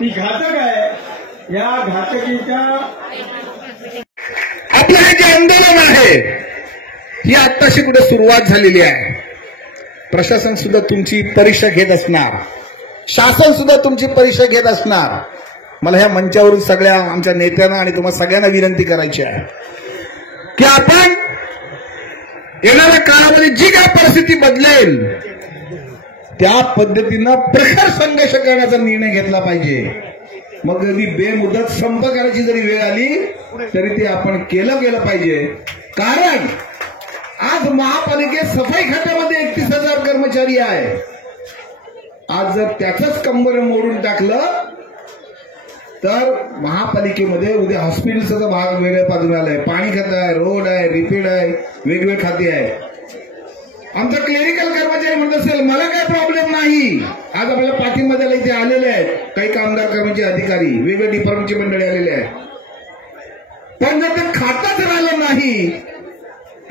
ती घातक आहे। या घातकीच्या आपलं हे जे आंदोलन आहे ही आत्ताशी कुठे सुरुवात झालेली आहे। प्रशासन सुद्धा तुमची परीक्षा घेत असणार, शासन सुद्धा तुमची परीक्षा घेत असणार। मला ह्या मंचावरून सगळ्या आमच्या नेत्यांना आणि तुम्हाला सगळ्यांना विनंती करायची आहे की आपण येणाऱ्या काळामध्ये जी काय परिस्थिती बदलेल त्या पद्धतीनं प्रखर संघर्ष करण्याचा निर्णय घेतला पाहिजे। मग कधी बेमुदत संप करायची जरी वेळ आली तरी ते आपण केलं पाहिजे। कारण आज महापालिकेत सफाई खात्यामध्ये 31,000 कर्मचारी आहे। आज जर त्याचंच कंबर मोडून टाकलं तर महापालिकेमध्ये उद्या हॉस्पिटलचा भाग वेगळ्या बाजूला आलाय, पाणी खातं आहे, रोड आहे, रिपेड आहे, वेगवेगळे खाते आहे। आमचा क्लेरिकल कर्मचारी म्हणत असेल मला काय प्रॉब्लेम नाही, आज आपल्याला पाठिंबा द्यायला इथे आलेले आहेत काही कामगार कर्मचारी अधिकारी वेगवेगळ्या डिपार्टमेंटची मंडळी आलेले आहेत। पण जर ते खाताच राहिलं नाही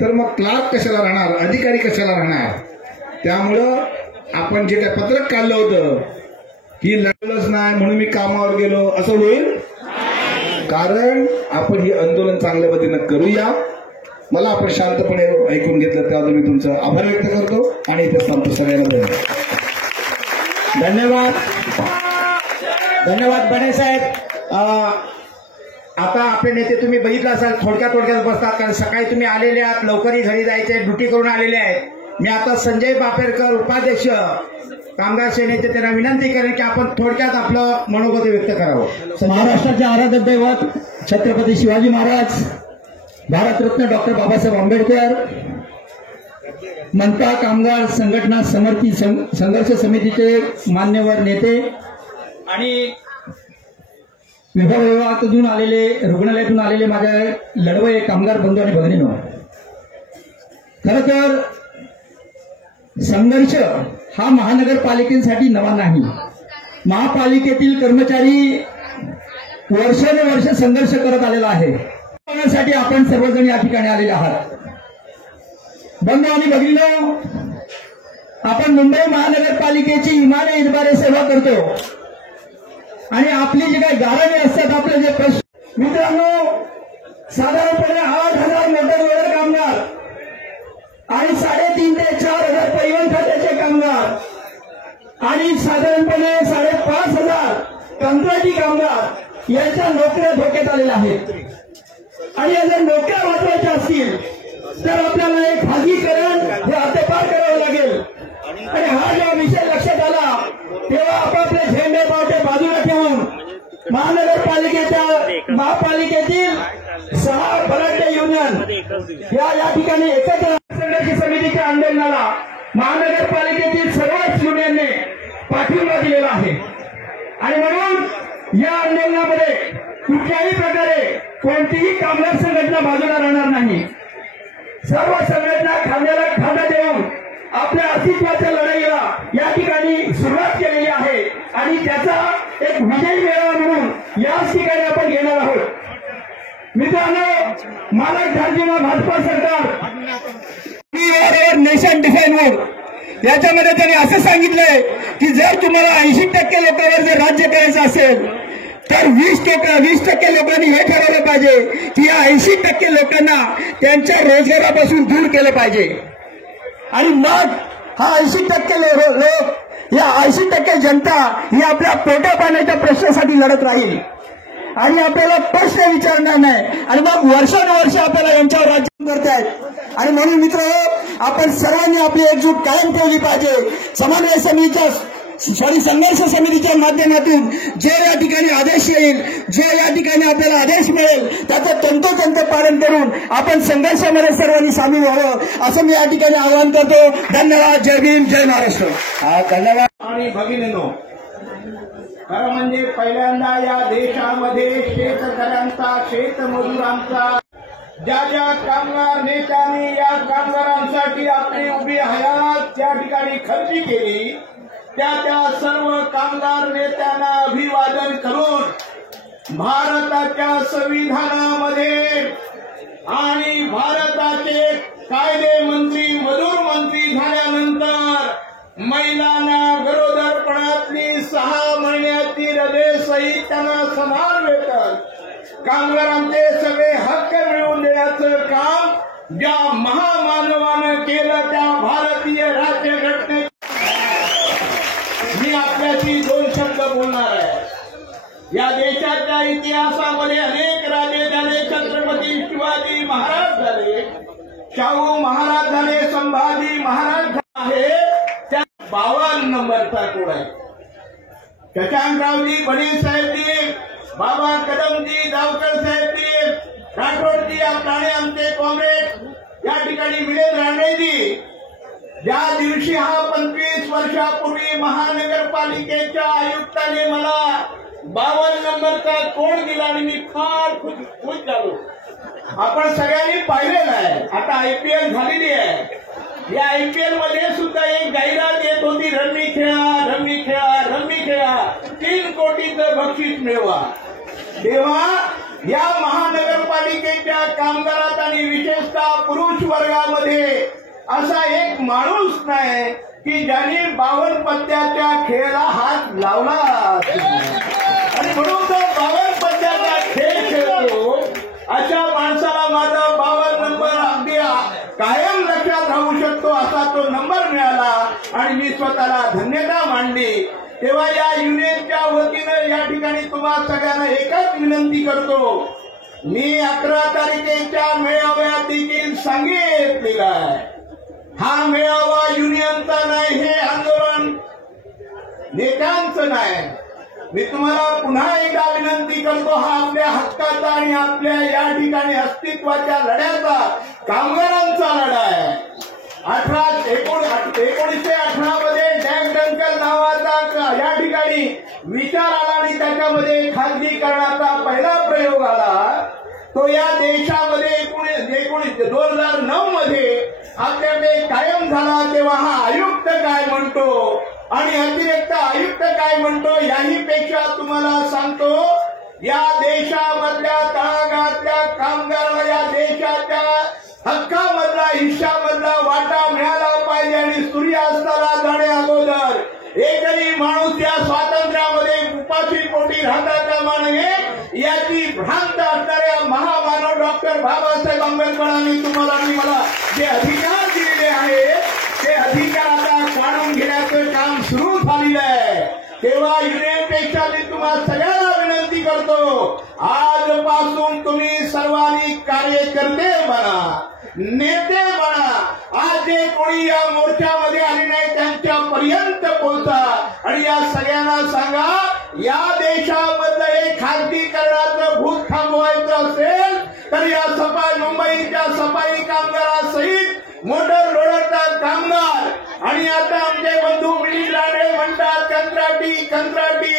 तर मग क्लार्क कशाला राहणार, अधिकारी कशाला राहणार। त्यामुळं आपण जे काय पत्रक काढलं होतं ही लढलंच नाही म्हणून मी कामावर गेलो असं होईल। कारण आपण ही आंदोलन चांगल्या पद्धतीनं करूया। मला आपण शांतपणे ऐकून घेतलं त्याबद्दल मी तुमचा आभार व्यक्त करतो आणि इथे सांगतो सगळ्यांना धन्यवाद। धन्यवाद बने साहेब। आता आपले नेते तुम्ही बघितलं असाल थोडक्यात बसतात, कारण सकाळी तुम्ही आलेले आहात, लवकरही घरी जायचे, ड्युटी करून आलेले आहेत। मी आता संजय बापेरकर उपाध्यक्ष कामगार सेनेचे त्यांना विनंती करेन की आपण थोडक्यात आपलं मनोगत व्यक्त करावं। महाराष्ट्राचे आराध्य दैवत छत्रपती शिवाजी महाराज, भारतरत्न डॉक्टर बाबासाहेब आंबेडकर, मनपा कामगार संघटना समर्थी संघर्ष समितीचे मान्यवर नेते आणि विभागातून आलेले, रुग्णालयातून आलेले माझ्या लढवय कामगार बंधू आणि भगिनींनो, खरं तर संघर्ष हा महानगरपालिकेसाठी नवा नाही। महापालिकेतील कर्मचारी वर्षानुवर्ष संघर्ष करत आलेला आहे। साठी आपण सर्वजण या ठिकाणी आलेले आहात। बंधू आणि भगिनींनो, आपण मुंबई महानगरपालिकेची इमाने इतबारे सेवा करतो आणि आपली जी काही गारणी असतात, आपले जे प्रश्न, मित्रांनो साधारणपणे 8,000 मोटर कामगार आणि 3,500 ते 4,000 परिवहन खात्याचे कामगार आणि साधारणपणे 5,500 कंत्राटी कामगार यांच्या नोकऱ्या धोक्यात आलेल्या आहेत। आणि या जर नोकऱ्या वाचवायच्या असतील तर आपल्याला एक खाजगीकरण हे हद्दपार करावं लागेल। आणि हा जेव्हा विषय लक्षात आला तेव्हा आपापले झेंडे पावटे बाजूला ठेवून महापालिकेतील 6 बलाढ्य युनियन या ठिकाणी एकत्र संघर्ष समितीच्या आंदोलनाला महानगरपालिकेतील सर्वच युनियनने पाठिंबा दिलेला आहे। आणि म्हणून या आंदोलनामध्ये कुठल्याही प्रकारे कोणतीही कामगार संघटना बाजूला राहणार नाही। सर्व संघटना खांद्याला खांदा देऊन आपल्या अस्तित्वाच्या लढाईला या ठिकाणी सुरुवात केलेली आहे आणि त्याचा एक विजयी मेळावा म्हणून याच ठिकाणी आपण घेणार आहोत। मित्रांनो, मालक झारजीमा भाजपा सरकार नेशन डिफाईनवर याच्यामध्ये त्यांनी असं सांगितलंय की जर तुम्हाला 80% लोकांवर जर राज्य करायचं असेल तर 20% लोकांनी हे ठरवलं पाहिजे की या 80% लोकांना त्यांच्या रोजगारापासून दूर केलं पाहिजे। आणि मग हा 80% लोक, या 80% जनता ही आपल्या पोटा पाण्याच्या प्रश्नासाठी लढत राहील आणि आपल्याला प्रश्न विचारणार नाही आणि मग वर्षानुवर्ष आपल्याला यांच्यावर राज्य करतायत। आणि म्हणून मित्रांनो, आपण सर्वांनी आपली एकजूट कायम ठेवली पाहिजे। समन्वय समितीच्या संघर्ष समितीच्या माध्यमातून जे या ठिकाणी आदेश येईल, जे या ठिकाणी आपल्याला आदेश मिळेल त्याचं तंतोतंत पालन करून आपण संघर्षामध्ये सर्वांनी सामील व्हावं असं मी या ठिकाणी आवाहन करतो। धन्यवाद। जय भीम, जय महाराष्ट्र। धन्यवाद। आणि भगिनींनो, खरं म्हणजे पहिल्यांदा या देशामध्ये शेतकऱ्यांचा, शेतमजुरांचा, ज्या कामगार नेत्यांनी या कामगारांसाठी आपली उभी हयात त्या ठिकाणी खर्ची केली त्या सर्व कामगार नेत्यांना अभिवादन करून भारताच्या संविधानामध्ये आणि भारताचे कायदे मंत्री, मजूर मंत्री झाल्यानंतर महिलांना गरोदरपणातली 6 महिन्याची हृदय कामगारांचे सगळे हक्क मिळवून देण्याचं काम ज्या महामानवानं केलं त्या भारतीय राज्यघटने मी आपल्याशी 2 शब्द बोलणार आहे. या देशाच्या इतिहासामध्ये अनेक राजे झाले. छत्रपती शिवाजी महाराज झाले, शाहू महाराज झाले, संभाजी महाराज आहे. त्या 52 नंबरचा कोड आहे. शशांकरावजी बने साहेबजी, बाबा कदमजी, जावकर साहेबजी, राठोडजी, आपले आमचे कॉम्रेड, या ठिकाणी विलेज राणेजी, ज्या दिवशी हा 25 वर्षापूर्वी महानगरपालिकेच्या आयुक्ताने मला 52 नंबरचा कोड दिला आणि मी फार खुश झालो. आपण सगळ्यांनी पाहिलेलं आहे. आता IPL झालेली आहे. या IPL मध्ये सुद्धा एक जाहिरात येत होती, रम्मी खेळा, रम्मी खेळा, रम्मी खेळा, 3 कोटीचं बक्षीस मिळवा. तेव्हा या महानगरपालिकेच्या कामगारात आणि विशेषतः पुरुष वर्गामध्ये असा एक माणूस नाही की ज्याने 52 पत्त्याच्या खेळाला हात लावला आणि म्हणून तो 52 पत्त्याचा खेळ खेळतो. अशा माणसाला माझा 52 नंबर अगदी कायम लक्षात राहू शकतो असा तो नंबर मिळाला आणि मी स्वतःला धन्यता मानली. तेव्हा या युनियनच्या वतीनं या ठिकाणी तुम्हाला सगळ्यांना एकच विनंती करतो. मी 11 तारखेच्या मेळाव्यात देखील सांगितलेलं आहे, हा मेळावा युनियनचा नाही, हे आंदोलन नेत्यांचं नाही. मी तुम्हाला पुन्हा एकदा विनंती करतो, हा आपल्या हक्काचा आणि आपल्या या ठिकाणी अस्तित्वाच्या लढ्याचा कामगारांचा लढा आहे. 1918 मध्ये जॅक डंकन नावाचा या ठिकाणी विचार आला आणि त्याच्यामध्ये खाजगीकरणाचा पहिला प्रयोग आला. तो या देशामध्ये 2009 मध्ये आपल्याकडे कायम झाला. तेव्हा हा आयुक्त काय म्हणतो आणि अतिरिक्त आयुक्त काय म्हणतो याही पेक्षा तुम्हाला सांगतो, या देशामधल्या तळागाळातल्या कामगाराला या देशाच्या हक्कामधला हिश्शामधला वाटा मिळाला पाहिजे आणि सूर्यास्ताला जाणे अगोदर एकही माणूस या स्वातंत्र्यामध्ये उपाशी पोटी राहता कामा नये याची भ्रांत असणाऱ्या महामानव डॉक्टर बाबासाहेब आंबेडकरांनी तुम्हाला आणि मला जे अधिकार दिलेले आहे ते अधिकार आता काढून घेण्याचं काम सुरू झालेलं आहे. तेव्हा युनियनपेक्षा मी तुम्हाला सगळ्यांना विनंती करतो, आजपासून तुम्ही सर्वांनी कार्यकर्ते बना, नेते बना. आज जे कोणी या मोर्चामध्ये आले नाही त्यांच्यापर्यंत पोहोचा आणि या सगळ्यांना सांगा, या देशामधलं हे खाजगीकरणाचं भूत थांबवायचं असेल तर या मुंबईच्या सफाई कामगारासहित मोटर लोडरचा कामगार आणि आता आमचे बंधू मिलिंद राणे म्हणतात कंत्राटी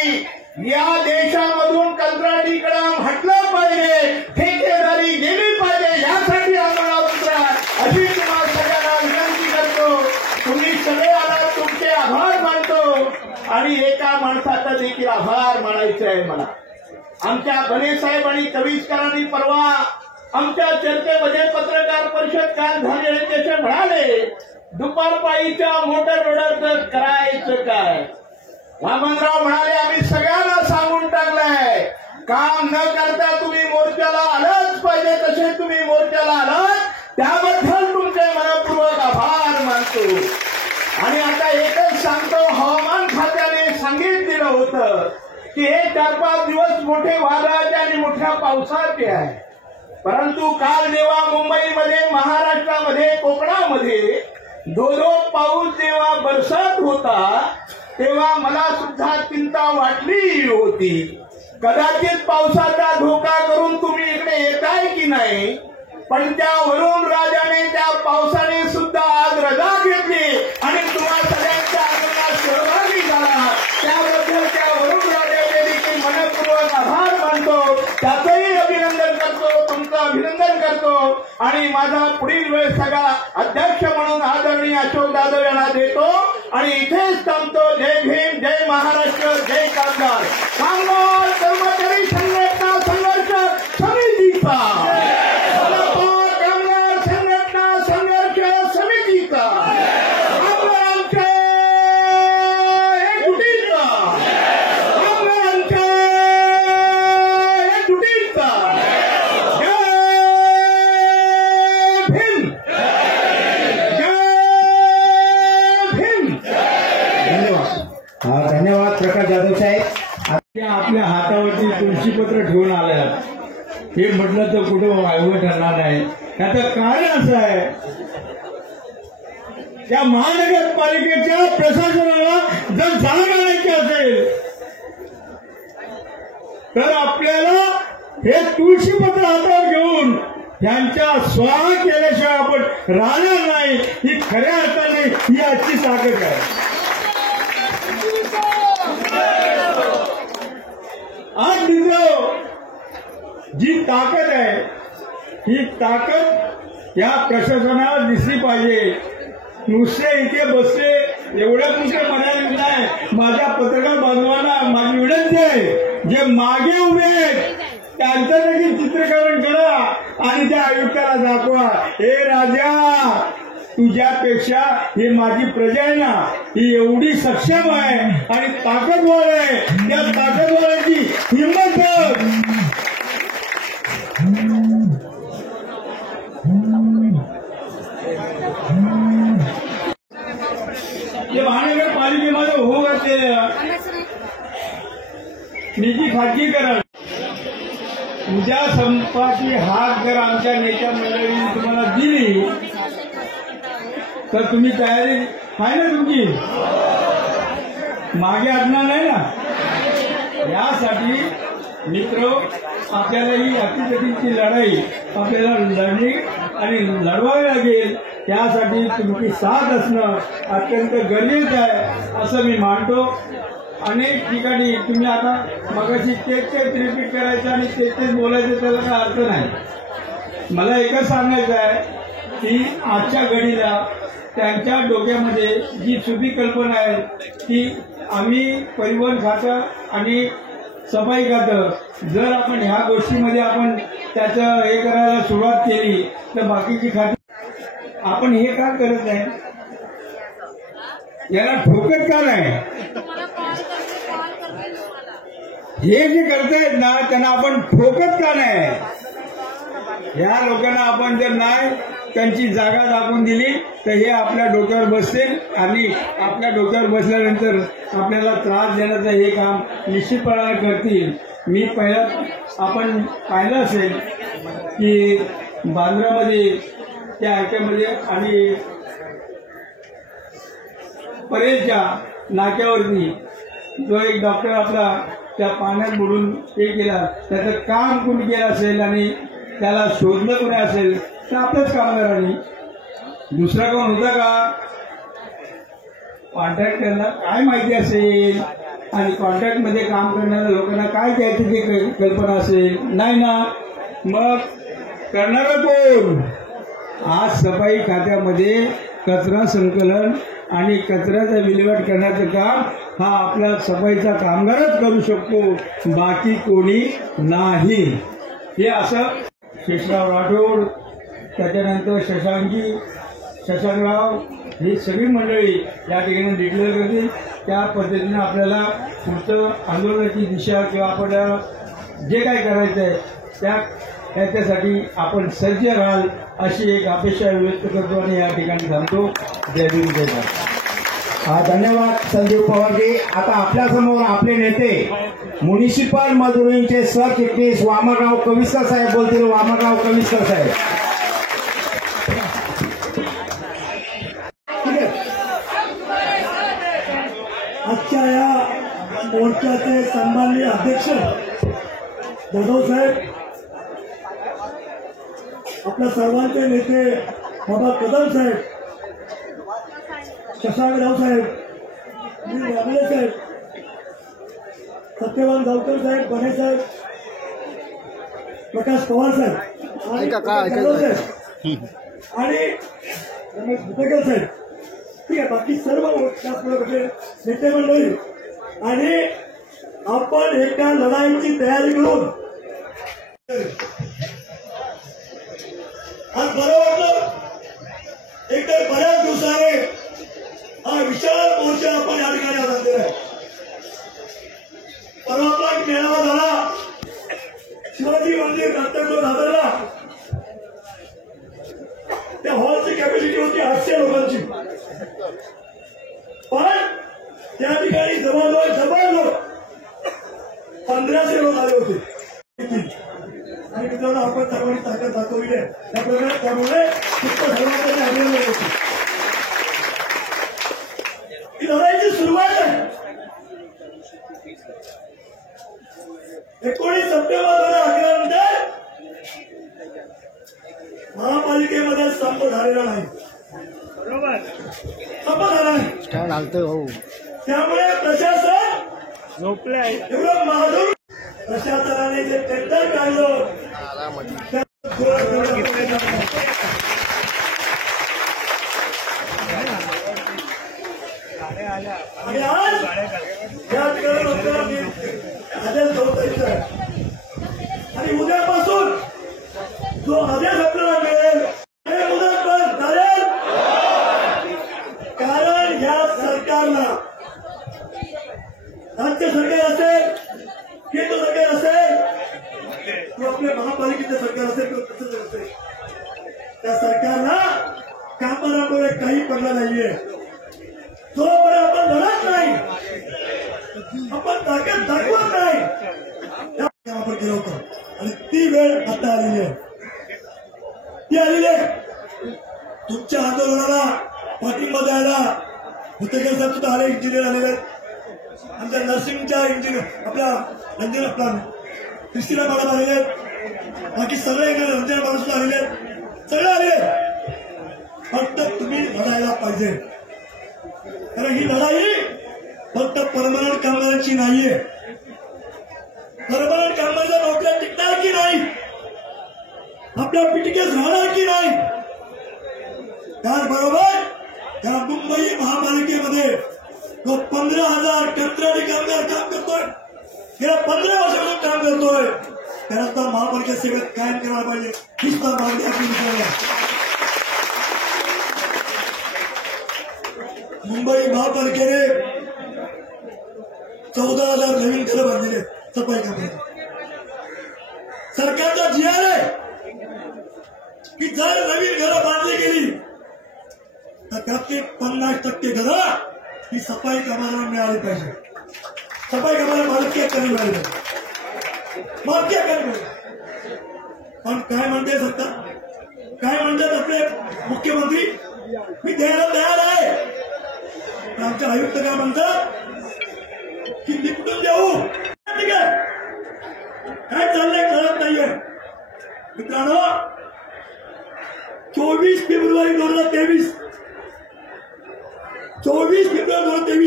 या देशामधून कंत्राटीकडे हटलं पाहिजे, ठेकेदारी गेली पाहिजे, यासाठी आम्हाला उतरा अशी तुम्हाला सगळ्यांना विनंती करतो. तुम्ही सगळे आलात, तुमचे आभार मानतो आणि एका माणसाचा देखील आभार मानायचे आहे मला. आमच्या बने साहेब आणि कविशकरांनी परवा आमच्या चर्चेमध्ये पत्रकार परिषद काल झाली, त्याचे म्हणाले दुपारपाळीच्या मोटर रोडरचं करायचं काय. वामनराव म्हणाले आम्ही सगळ्यांना सांगून टाकलंय, काम न करता तुम्ही मोर्चाला आलाच पाहिजे, तसे तुम्ही मोर्चाला आलात त्याबद्दल तुमचे मनपूर्वक आभार मानतो. आणि आता एकच सांगतो, हवामान खात्याने सांगितलेलं होतं की हे 4-5 दिवस मोठे वादळाचे आणि मोठ्या पावसाचे आहे. परंतु काल जेव्हा मुंबईमध्ये, महाराष्ट्रामध्ये, कोकणामध्ये धो पाऊस जेव्हा बरसत होता तेव्हा मला सुद्धा चिंता वाटली होती. कदाचित पावसाचा धोका करून तुम्ही इकडे येताय की नाही, पण त्या वरुण राजाने त्या पावसाने सुद्धा आज रजा घेतली आणि तुम्हा सगळ्यांच्या आनंदात सहभागी झाला. त्याबद्दल त्या वरुण राजाने देखील मनपूर्वक आभार मानतो, त्याचंही अभिनंदन करतो, तुमचं अभिनंदन करतो आणि माझा पुढील वेळ सगळा अध्यक्ष म्हणून आदरणीय अशोक जाधव यांना देतो आणि इथेच थांबतो. जय भीम, जय महाराष्ट्र, जय कामगार. कामगार कर्मचारी संघटना संघर्ष समितीचा, कामगार संघटना संघर्ष समितीचा, कामगारांच्या एकजुटीचा, कामगारांच्या एकजुटीचा. जाधव साहेब. त्या आपल्या हातावरती तुळशीपत्र ठेवून आल्यात हे म्हटलं तर कुठं वायवं ठरणार नाही. त्याचं कारण असं आहे, त्या महानगरपालिकेच्या प्रशासनाला जर जाग आणायची असेल तर आपल्याला हे तुळशीपत्र हातावर घेऊन त्यांच्या स्वाहा केल्याशिवाय आपण राहणार नाही. ही खऱ्या अर्थाने ही आजची ताकद आहे. आज मित्र, जी ताकद आहे ही ताकद या प्रशासनाला दिसली पाहिजे. नुसते इथे बसले एवढ्या तुमच्या मर्यादित नाही. माझ्या पत्रकार बांधवांना माझी विनंती आहे, जे मागे उभे आहेत त्यांचं देखील चित्रीकरण करा आणि त्या आयुक्ताला दाखवा, हे राजा तुझ्यापेक्षा ही माझी प्रजा आहे ना, ही एवढी सक्षम आहे आणि ताकदवार आहे. त्या ताकदवाराची हिंमत महानगरपालिकेमध्ये होऊ असलेल्या निधी खाजगीकरण उद्या संपाची हाक जर आमच्या नेत्या मंडळींनी तुम्हाला दिली तर तुम्ही तयारी आहे ना तुमची? मागे हटणार नाही ना? यासाठी मित्र, आपल्याला ही अतिशक्तीची लढाई आपल्याला लढणी आणि लढवावी लागेल. त्यासाठी तुमची साथ असणं अत्यंत गरजेचं आहे असं मी मानतो. अनेक ठिकाणी तुम्ही आता मगाशी तेच रिपीट करायचं आणि तेच बोलायचं, त्याला काय अर्थ नाही. मला एकच सांगायचं आहे की आजच्या घडीला त्यांच्या डोक्यामध्ये जी छुपी कल्पना आहे ती आम्ही परिवहन खातं आणि सफाई खातं जर आपण ह्या गोष्टीमध्ये आपण त्याचं हे करायला सुरुवात केली तर बाकीची खाती आपण हे का करत नाही? याला ठोकत का नाही? हे जे करतायत ना त्यांना आपण ठोकत का नाही? या लोकांना आपण जर नाही त्यांची जागा दाखवून दिली तर हे आपल्या डोक्यावर बसतील आणि आपल्या डोक्यावर बसल्यानंतर आपल्याला त्रास देण्याचं हे काम निश्चितपणाने करतील. मी पहिला आपण पाहिलं असेल की बांद्रामध्ये त्या ह्याच्यामध्ये आणि परेलच्या नाक्यावरती जो एक डॉक्टर आपला त्या पाण्यात बुडून हे केला, त्याचं काम कोणी केलं असेल आणि त्याला शोधलं कोणी असेल तर आपल्याच कामगारांनी. दुसरा कोण होता का? कॉन्ट्रॅक्टरला काय माहिती असेल आणि कॉन्ट्रॅक्टमध्ये काम करणाऱ्या लोकांना काय त्याची कल्पना असेल? नाही ना. मग करणारं कोण? आज सफाई खात्यामध्ये कचरा संकलन आणि कचऱ्याचा विल्हेवाट करण्याचं काम हा आपला सफाईचा कामगारच करू शकतो, बाकी कोणी नाही. हे असं शेषराव राठोड, त्याच्यानंतर शशांकराव ही सगळी मंडळी या ठिकाणी डिक्लेअर करतील. त्या पद्धतीने आपल्याला पुढचं आंदोलनाची दिशा किंवा आपण जे काय करायचं आहे त्याच्यासाठी आपण सज्ज राहाल अशी एक अपेक्षा व्यक्त करतो आणि या ठिकाणी थांबतो. जय भीम, जय भारत. धन्यवाद संदीप पवारजी. आता आपल्यासमोर आपले नेते म्युनिसिपल मजुरींचे सरचिटणीस वामनराव कविस्कर साहेब बोलतील. वामनराव कविस्कर साहेब. आजच्या या मोर्चाचे सन्माननीय अध्यक्ष जाधव साहेब, आपल्या सर्वांचे नेते बाबा कदम साहेब, शशांकराव साहेब, मी रामले साहेब, सत्यवान गावकर साहेब, बने साहेब, प्रकाश पवार साहेब आणि जाधव साहेब आणि रमेश भुपेकर साहेब, ठीक आहे, बाकी सर्व नेते मंडळी, आणि आपण एका लढाईची तयारी करून आज बरं वाटलं. एकतर बऱ्याच दिवसाने हा विशाल मोर्चा आपण या ठिकाणी आज आणलेला आहे. परवा आपला एक मेळावा झाला शिवाजी मंदिर नाट्यगृह दादरला. त्या हॉलची कॅपॅसिटी होती 800 लोकांची, पण त्या ठिकाणी जवळजवळ 100 लोक 1500 लोक आले होते. आणि मित्रांनो आपण सर्वांनी ताकद दाखवली आहे त्याप्रमाणे. त्यामुळे फक्त सर्वांचे अभिनंदन होते. ही लढाईची सुरुवात आहे. 19 सप्टेंबर 2011 नंतर महापालिकेमध्ये संप झालेला नाही. बरोबर संप झाला नाही. त्यामुळे प्रशासन झोपलंय. एवढं महादूर प्रशासनाने जे टेंडर काढलं आणि आज या ठिकाणी आपल्याला आदेश द्यायचा आहे. आणि उद्यापासून जो आदेश आपल्याला मिळेल ते मुदत बंद झालेल. कारण ह्या सरकारला राज्य सरकार असेल केंद्र सरकार असेल किंवा आपल्या महापालिकेचं सरकार असेल किंवा कसं असेल त्या सरकारला कामामुळे काही पडलं नाहीये. जोपर्यंत आपण लढत नाही आपण ताकद दाखवत नाही आपण केलं होतं. आणि ती वेळ आता आलेली आहे. ती आलेली आहे. तुमच्या आंदोलनाला पाठिंबा द्यायला भुतेकर साहेब सुद्धा आले. इंजिनियर आलेले आहेत. आमच्या नर्सिंगच्या इंजिनियर आपल्या रंजना प्लान क्रिस्टिना मॅडम आलेले आहेत. बाकी सगळे रंजना मॅडम सुद्धा आलेले आहेत. सगळे आलेले. फक्त तुम्ही लढायला पाहिजे. कारण ही लढाई फक्त परमनंट कामगारांची नाहीये. परमनंट कामगारांच्या नोकऱ्या टिकणार की नाही आपल्या पीटीकेस राहणार की नाही. त्याचबरोबर या मुंबई महापालिकेमध्ये जो 15,000 कंत्राटी कामगार काम करतोय गेल्या 15 वर्षापासून काम करतोय त्याला तर महापालिका सेवेत कायम करायला पाहिजे. हीच तर मागणी आपली विचारली. मुंबई महापालिकेने 14,000 नवीन घरं बांधलेले सफाई कामगार. सरकारचा जीआर आहे की जर नवीन घरं बांधली गेली तर त्यातली 50% घरं ही सफाई कामगारांना मिळाली पाहिजे. सफाई कामगारांना मालकी हक्काने मिळाली पाहिजे. मालकी हक्काने मिळाली. पण काय म्हणते सरकार काय म्हणतात आपले मुख्यमंत्री मी द्यायला तयार आहे. आमचे आयुक्त काय म्हणतात की निपटून देऊ. ठीक आहे काय चाललंय कळत नाहीये. मित्रांनो 24 फेब्रुवारी 2023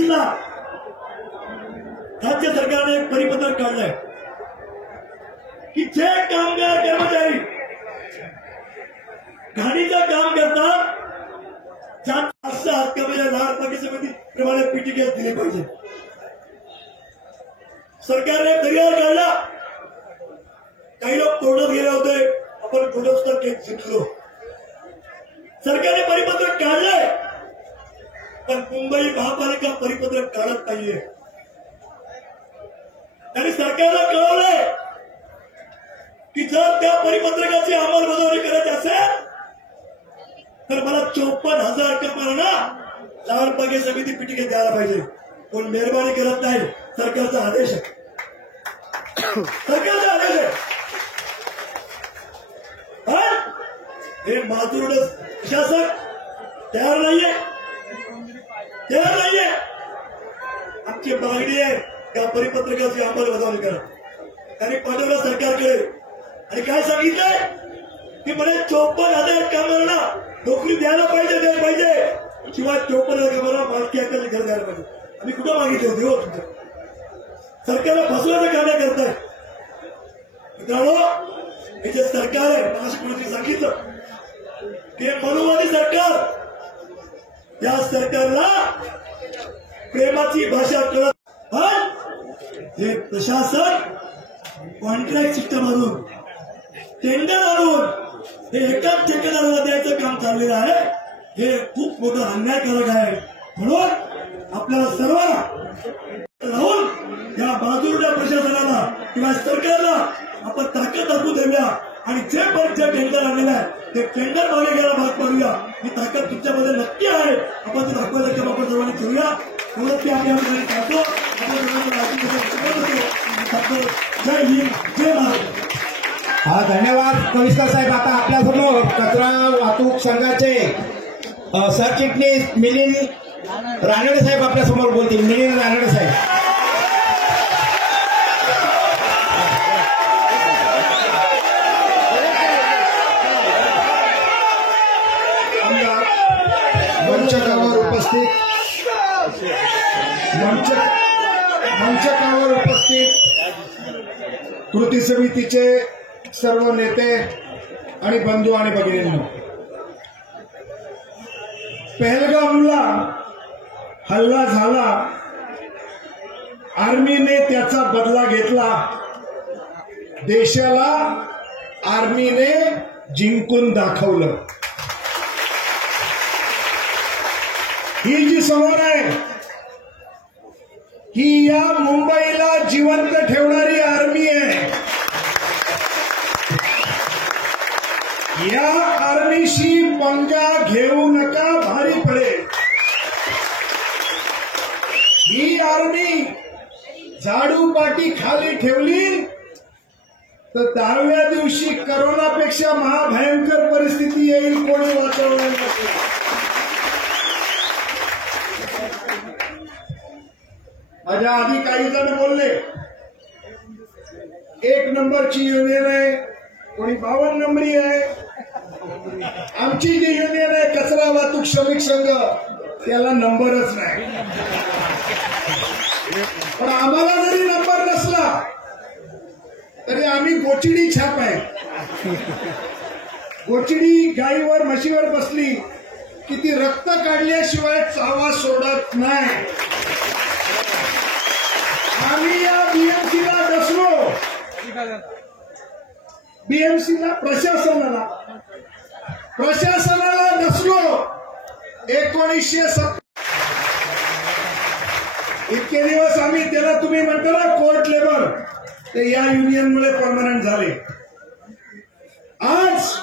ला राज्य सरकारने एक परिपत्रक काढलंय की जे कामगार कर्मचारी घाणीचं काम करतात ज्यांना 500 हक्कामध्ये लहान समिती प्रमाणे पीटीकेस दिले पाहिजे. सरकारने तयार काढला. काही लोक कोर्टात गेले होते. आपण कोर्टात सुद्धा केस जिंकलो. सरकारने परिपत्रक काढलंय पण मुंबई महापालिका परिपत्रक काढत नाहीये. आणि सरकारला कळवलंय की जर त्या परिपत्रकाची अंमलबजावणी करायची असेल तर मला 54,000 कामगारांना लहान समिती पीटीके द्यायला पाहिजे. कोण मेहरबानी करत नाही. सरकारचा आदेश आहे. सरकारचा आदेश आहे. हे मातृ प्रशासन तयार नाहीये. आमची मागणी आहे त्या परिपत्रकाची अंमलबजावणी करा. त्यांनी पाठवलं सरकारकडे आणि काय सांगितलंय की म्हणे 54,000 कामगारांना नोकरी द्यायला पाहिजे शिवाय 54,000 कामगारांना मालकी हक्काने घर द्यायला पाहिजे. आम्ही कुठं मागितले होते हो तुमचं. सरकारला फसवण्याचं कार्य करताय. मित्रांनो हे जे सरकार आहे माझी कोणीतरी सांगितलं की मनुवादी सरकार. या सरकारला प्रेमाची भाषा कळत हे प्रशासन कॉन्ट्रॅक्ट सिस्टम आणून टेंडर आणून हे एकाच ठेकेदाराला द्यायचं काम चाललेलं आहे. हे खूप मोठं अन्यायकारक आहे. म्हणून आपल्याला सर्वांना राहून या बाजूच्या प्रशासनाला किंवा सरकारला आपण ताकद दाखवू देऊया आणि जे टेंडर आणलेलं आहे ते टेंडर मागे घ्यायला भाग पाडूया. ही ताकद तुमच्यामध्ये नक्की आहे. आपण ते दाखवायला किंवा आपण सर्वांनी ठेवूया. एवढंच ते आम्ही सांगतो. आपण सर्वांना जय हिंद, जय महाराष्ट्र. हा, धन्यवाद कविस्कर साहेब. आता आपल्यासमोर कचरा वाहतूक संघाचे सरचिटणीस मिलिंद रानडे साहेब आपल्यासमोर बोलतील. मिलिंद रानडे साहेब. मंचकावर उपस्थित कृती समितीचे सर्व नेते आणि बंधू आणि भगिनींनो, पहलगामला हल्ला झाला, आर्मीने त्याचा बदला घेतला, देशाला आर्मीने जिंकून दाखवलं. ही जी समोर आहे ही या मुंबईला जिवंत ठेवणारी आर्मी आहे. या आर्मीशी पंगा घेऊ नका, भारी पडेल. ही आर्मी झाडू पाटी खाली ठेवली तर 10व्या दिवशी करोनापेक्षा महाभयंकर परिस्थिती येईल. कोणी वाचवणार नसेल. माझ्या आधी काही जण बोलले 1 नंबरची युनियन आहे, कोणी 52 नंबरी आहे. आमची जी युनियन आहे कचरा वाहतूक श्रमिक संघ, त्याला नंबरच नाही. पण आम्हाला जरी नंबर नसला तरी आम्ही गोचिडी छाप आहे. गोचिडी गाईवर म्हशीवर बसली की ती रक्त काढल्याशिवाय चावा सोडत नाही. आम्ही या बीएमसीला डसलो. बीएमसीला प्रशासनाला डसलो. 1970 इतके दिवस आम्ही त्याला तुम्ही म्हणता ना कोर्ट लेबर, ते या युनियनमुळे परमनंट झाले. आज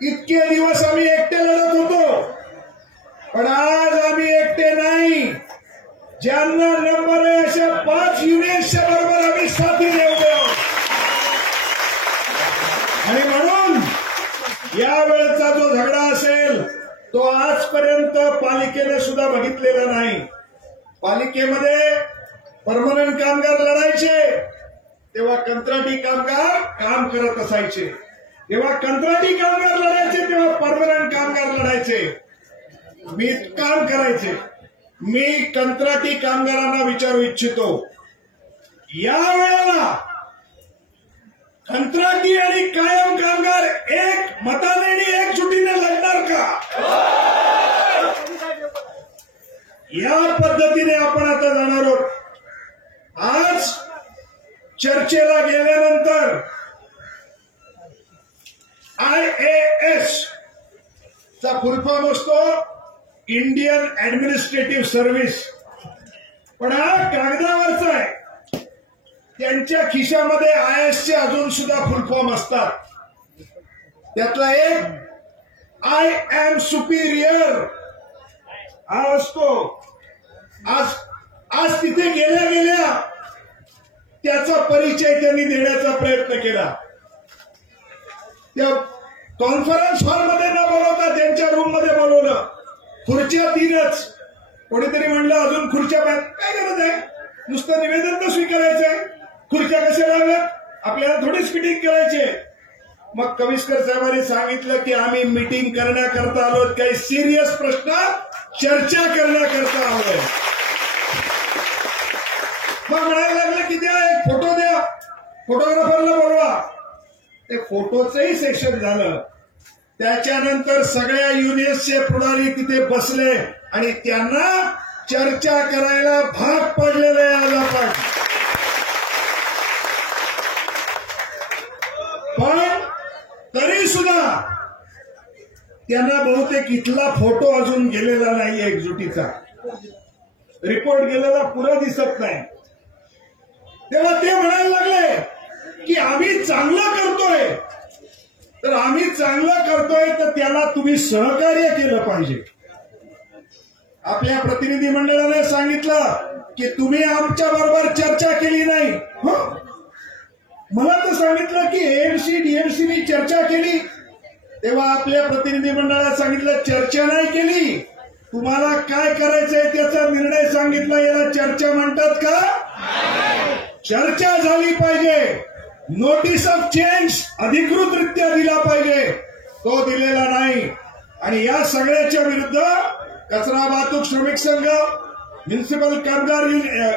इतके दिवस आम्ही एकटे लढत होतो, पण आज आम्ही एकटे नाही. ज्यांना नंबर आहे अशा 5 युनियन्सच्या बरोबर आम्ही साथीने उभे आहोत. आणि म्हणून यावेळेचा जो झगडा असेल तो आजपर्यंत पालिकेने सुद्धा बघितलेला नाही. पालिकेमध्ये परमनंट कामगार लढायचे तेव्हा कंत्राटी कामगार काम करत असायचे, तेव्हा कंत्राटी कामगार लढायचे तेव्हा परमनंट कामगार लढायचे. मी काम करायचे. मी कंत्राटी कामगारांना विचारू इच्छितो, या वेळेला कंत्राटी आणि कायम कामगार एक मताने आणि एकजुटीने लढणार का? या पद्धतीने आपण आता जाणार आहोत. आज चर्चेला गेल्यानंतर IAS चा फुल फॉर्म असतो इंडियन ऍडमिनिस्ट्रेटिव्ह सर्व्हिस. पण हा कागदावरचा आहे. त्यांच्या खिशामध्ये IASचे अजून सुद्धा फुल फॉर्म असतात. त्यातला एक आय एम सुपिरियर हा असतो. आज तिथे गेल्या गेल्या त्याचा परिचय त्यांनी देण्याचा प्रयत्न केला. त्या कॉन्फरन्स हॉलमध्ये न बोलवता त्यांच्या रूममध्ये बोलवलं. खुर्च्या 3च. कोणीतरी म्हणलं अजून खुर्च्या काय गरज आहे, नुसतं निवेदन तर स्वीकारायचंय, खुर्च्या कशा लावल्यात, आपल्याला थोडीच मिटिंग करायची. मग कविस्कर साहेबांनी सांगितलं की आम्ही मिटिंग करण्याकरता आलो, काही सिरियस प्रश्न चर्चा करण्याकरता आलोय. मग म्हणायला लागलं की द्या एक फोटो द्या, फोटोग्राफरला बोलवा. ते फोटोचंही सेक्शन झालं. त्याच्यानंतर सगळ्या युनियन्सचे पुढारी तिथे बसले आणि त्यांना चर्चा करायला भाग पडलेले आज आपण. पण तरी सुद्धा त्यांना बहुतेक इथला फोटो अजून गेलेला नाहीये एकजुटीचा. रिपोर्ट गेलेला पुरा दिसत नाही. तेव्हा ते म्हणायला लागले की आम्ही चांगलं करतोय, तर आम्ही चांगलं करतोय तर त्याला तुम्ही सहकार्य केलं पाहिजे. आपल्या प्रतिनिधी मंडळाने सांगितलं की तुम्ही आमच्या बरोबर चर्चा केली नाही. मला तर सांगितलं की एएमसी डीएमसीनी चर्चा केली, तेव्हा आपल्या प्रतिनिधी मंडळात सांगितलं चर्चा नाही केली, तुम्हाला काय करायचंय त्याचा निर्णय सांगितला. याला चर्चा म्हणतात का? चर्चा झाली पाहिजे, नोटीस ऑफ चेंज अधिकृतरित्या दिला पाहिजे, तो दिलेला नाही. आणि या सगळ्याच्या विरुद्ध कचरा वाहतूक श्रमिक संघ, म्युनिसिपल कामगार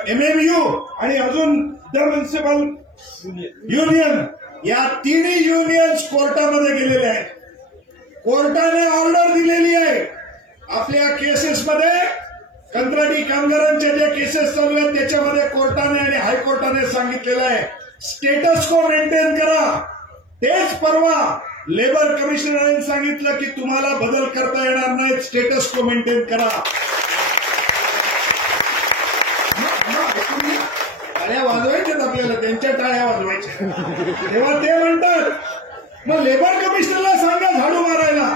MMU आणि अजून द म्युनिसिपल युनियन, या तिन्ही युनियन्स कोर्टामध्ये गेलेले आहेत. कोर्टाने ऑर्डर दिलेली आहे. आपल्या केसेसमध्ये कंत्राटी कामगारांच्या ज्या केसेस चालू आहेत त्याच्यामध्ये कोर्टाने आणि हायकोर्टाने सांगितलेलं आहे स्टेटस को मेंटेन करा. तेच परवा लेबर कमिशनरांनी सांगितलं की तुम्हाला बदल करता येणार नाही, स्टेटस को मेंटेन करा. टाळ्या वाजवायच्यात आपल्याला, त्यांच्या टाळ्या वाजवायच्या. तेव्हा ते म्हणतात मग लेबर कमिशनरला सांगा झाडू मारायला.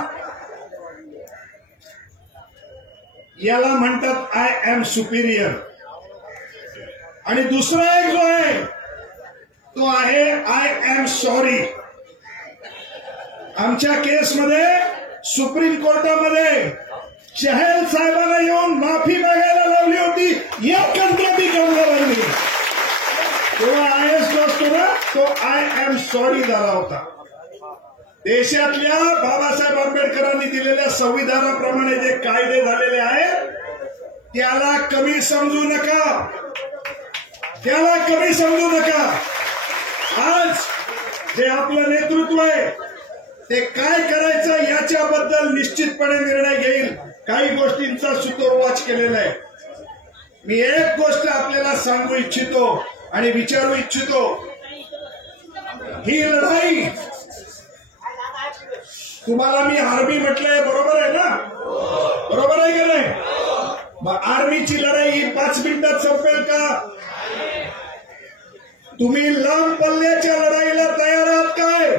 याला म्हणतात आय एम सुपिरियर. आणि दुसरा एक जो आहे तो आहे आय एम सॉरी. आमच्या केसमध्ये सुप्रीम कोर्टामध्ये चहल साहेबांना येऊन माफी मागायला लावली होती या कंत्राटी कामगारांनी. तेव्हा IS जो असतो ना तो आय एम सॉरी झाला होता. देशातल्या बाबासाहेब आंबेडकरांनी दिलेल्या संविधानाप्रमाणे जे कायदे झालेले आहेत त्याला कमी समजू नका, त्याला कमी समजू नका. आज जे आपलं नेतृत्व आहे ते काय करायचं याच्याबद्दल निश्चितपणे निर्णय घेईल. काही गोष्टींचा सुतोवाच केलेला आहे. मी एक गोष्ट आपल्याला सांगू इच्छितो आणि विचारू इच्छितो, ही लढाई तुम्हाला मी आर्मी म्हटलंय, बरोबर आहे ना? बरोबर आहे का नाही? मग आर्मीची लढाई ही 5 मिनिटात संपेल का? तुम्ही लांब पल्ल्याच्या लढाईला तयार आहात काय?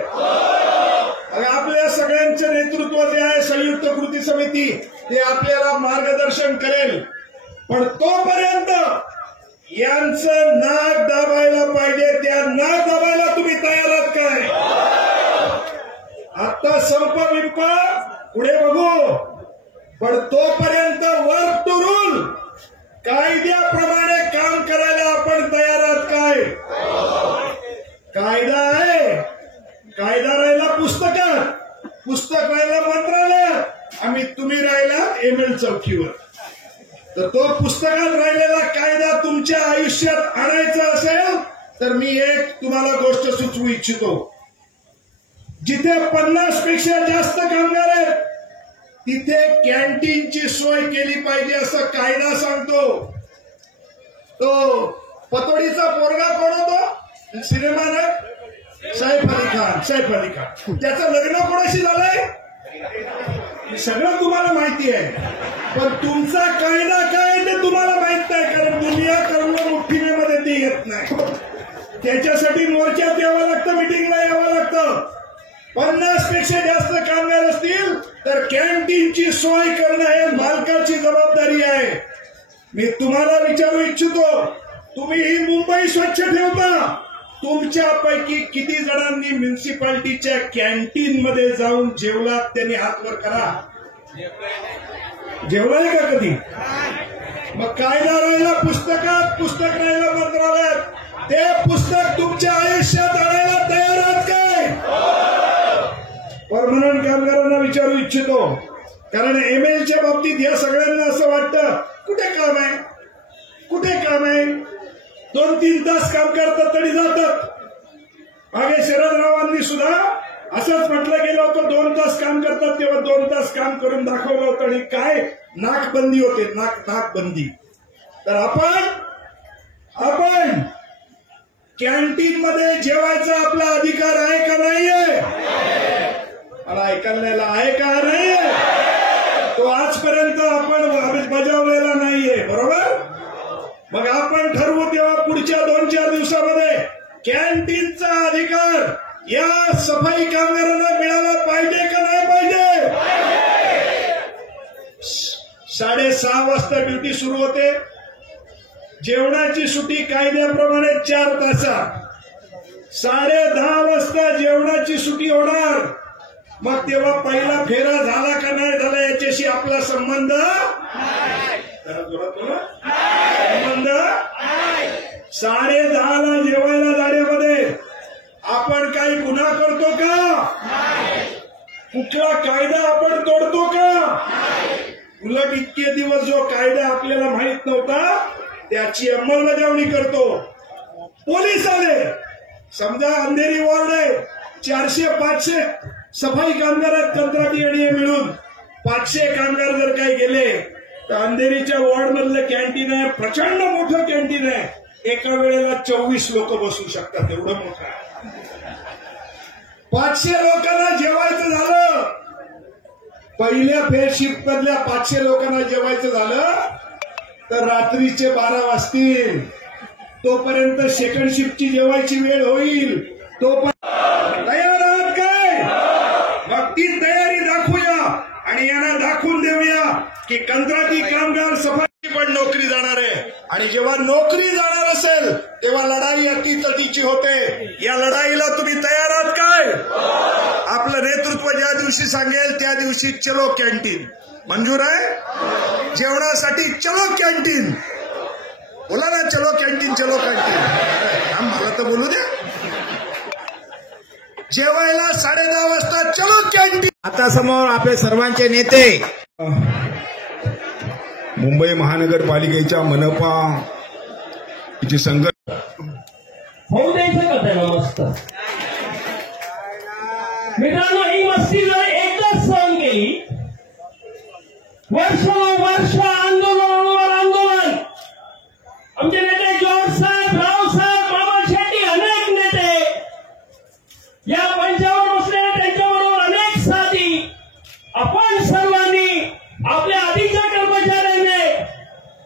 आपल्या सगळ्यांचं नेतृत्व जे आहे संयुक्त कृती समिती ते आपल्याला मार्गदर्शन करेल. पण तोपर्यंत यांचं नाक दाबायला पाहिजे. त्या नाक दाबायला तुम्ही तयार आहात काय? आता संप विंप पुढे बघू, पण तोपर्यंत वर्क टू रूल, कायद्याप्रमाणे काम करायला आपण तयार आहात काय? कायदा आहे, कायदा राहिला पुस्तकात, पुस्तक राहिला मंत्रालयात, आम्ही तुम्ही राहिला ML चौकीवर. तर तो पुस्तकात राहिलेला कायदा तुमच्या आयुष्यात आणायचा असेल तर मी एक तुम्हाला गोष्ट सुचवू इच्छितो. जिथे 50 पेक्षा जास्त कामगार आहेत तिथे कॅन्टीनची सोय केली पाहिजे असं कायदा सांगतो. तो पतोडीचा पोरगा कोण होतो सिनेमा ना? सैफ अली खान. त्याचं लग्न कोणाशी झालंय सगळं तुम्हाला माहिती आहे. पण तुमचा कायदा काय ते तुम्हाला माहित नाही, कारण दुनिया करणं मुठ्ठीमध्ये ते येत नाही. त्याच्यासाठी मोर्चात यावं लागतं, मिटिंगला यावं लागतं. 50 पेक्षा जास्त कामगार असतील तर कॅन्टीनची सोय करणं हे मालकाची जबाबदारी आहे. मी तुम्हाला विचारू इच्छितो, तुम्ही ही मुंबई स्वच्छ ठेवता, तुमच्यापैकी किती जणांनी म्युनिसिपालिटीच्या कॅन्टीनमध्ये जाऊन जेवलात? त्यांनी हात वर करा. जेवलाय का कधी? मग कायदा राहिला पुस्तकात, पुस्तक राहिलं मंत्रालयात. ते पुस्तक तुमच्या आयुष्यात आणायला तयार आहात काय? परमनंट कामगारांना विचारू इच्छितो, कारण MLच्या बाबतीत या सगळ्यांना असं वाटतं कुठे काम आहे, कुठे काम आहे. 2-3 तास काम करतात तरी जातात. मागे शरदरावांनी सुद्धा असंच म्हटलं गेलं होतं 2 तास काम करतात, तेव्हा 2 तास काम करून दाखवलं होतं. आणि काय नाकबंदी होते, नाकबंदी. तर आपण कॅन्टीन मध्ये जेवायचा आपला अधिकार आहे का नाहीये? मला ऐकायला आहे का नाहीये? तो आजपर्यंत आपण बजावलेला नाहीये, बरोबर? मग आपण ठरवू तेव्हा पुढच्या 2-4 दिवसामध्ये कॅन्टीनचा अधिकार या सफाई कामगारांना मिळाला पाहिजे का नाही पाहिजे? 6:30 वाजता ड्युटी सुरू होते. जेवणाची सुट्टी कायद्याप्रमाणे 4 तासात, 10:30 वाजता जेवणाची सुट्टी होणार. मग तेव्हा पहिला फेरा झाला का नाही झाला याच्याशी आपला संबंध संबंध 10:30 जेवायला जाण्यामध्ये आपण काही गुन्हा करतो का? कुठला कायदा आपण तोडतो का? उलट इतके दिवस जो कायदा आपल्याला माहित नव्हता त्याची अंमलबजावणी करतो. पोलीस आले, समजा अंधेरी वॉर्ड आहे, 400-500 सफाई कामगार आहेत, कंत्राटी आणि मिळून 500 कामगार जर काही गेले तर अंधेरीच्या वॉर्ड मधलं कॅन्टीन आहे, प्रचंड मोठं कॅन्टीन आहे, एका वेळेला 24 लोक बसू शकतात, एवढं मोठं आहे. 500 लोकांना जेवायचं झालं, पहिल्या फेर शिफ्ट मधल्या 500 लोकांना जेवायचं झालं तर रात्रीचे 12 वाजतील. तोपर्यंत सेकंड शिफ्टची जेवायची वेळ होईल. तोपर्यंत तयार आहात काय? मग ती तयारी दाखवूया आणि यांना दाखवून देऊया की कंत्राटी कामगार सफाई पण नोकरी जाणार आहे. आणि जेव्हा नोकरी जाणार असेल तेव्हा लढाई अतितटीची होते. या लढाईला तुम्ही तयार आहात काय? आपलं नेतृत्व ज्या दिवशी सांगेल त्या दिवशी चलो कॅन्टीन मंजूर आहे. जेवणासाठी चलो कॅन्टीन, बोला ना, चलो कॅन्टीन, चलो कॅन्टीन. मला तर बोलू द्या. जेवायला 10:30 वाजता चलो कॅन्टीन. आता समोर आपले सर्वांचे नेते मुंबई महानगरपालिकेच्या मनपा ची संघटना होऊ द्यायचं का त्याला मस्त. मित्रांनो, ही मस्ती जर एकदाच सहन केली, वर्ष आंदोलनावर आंदोलन, आमचे नेते जॉर्ज साहेब, राव साहेब, बाबा शेट्टी, अनेक नेते या मंचावर बसलेले, त्यांच्याबरोबर अनेक साथी, आपण सर्वांनी आपल्या आधीच्या कर्मचाऱ्यांनी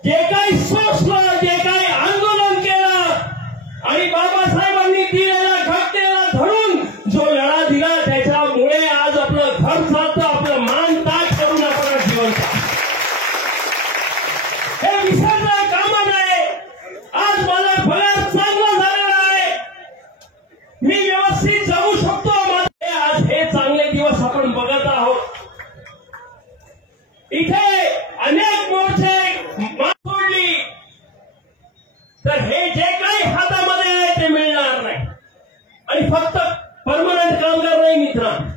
जे काही सोसलं, जे काही आंदोलन केलं आणि बाबासाहेबांनी दिलेल्या घटनेला धरून जो लढा दिला, त्याच्यामुळे आज आपलं घर चालतं, आपलं मान ताट करून आपण जिवंत. हे विसरता कामा नये. आज मला पगार चांगला झालेला आहे, मी व्यवस्थित जाऊ शकतो. आज हे चांगले दिवस आपण बघत आहोत. इथे अनेक मोर्चे सोडली तर हे जे काही हातामध्ये आहे ते मिळणार नाही. आणि फक्त परमनंट कामगार नाही मित्रांनो,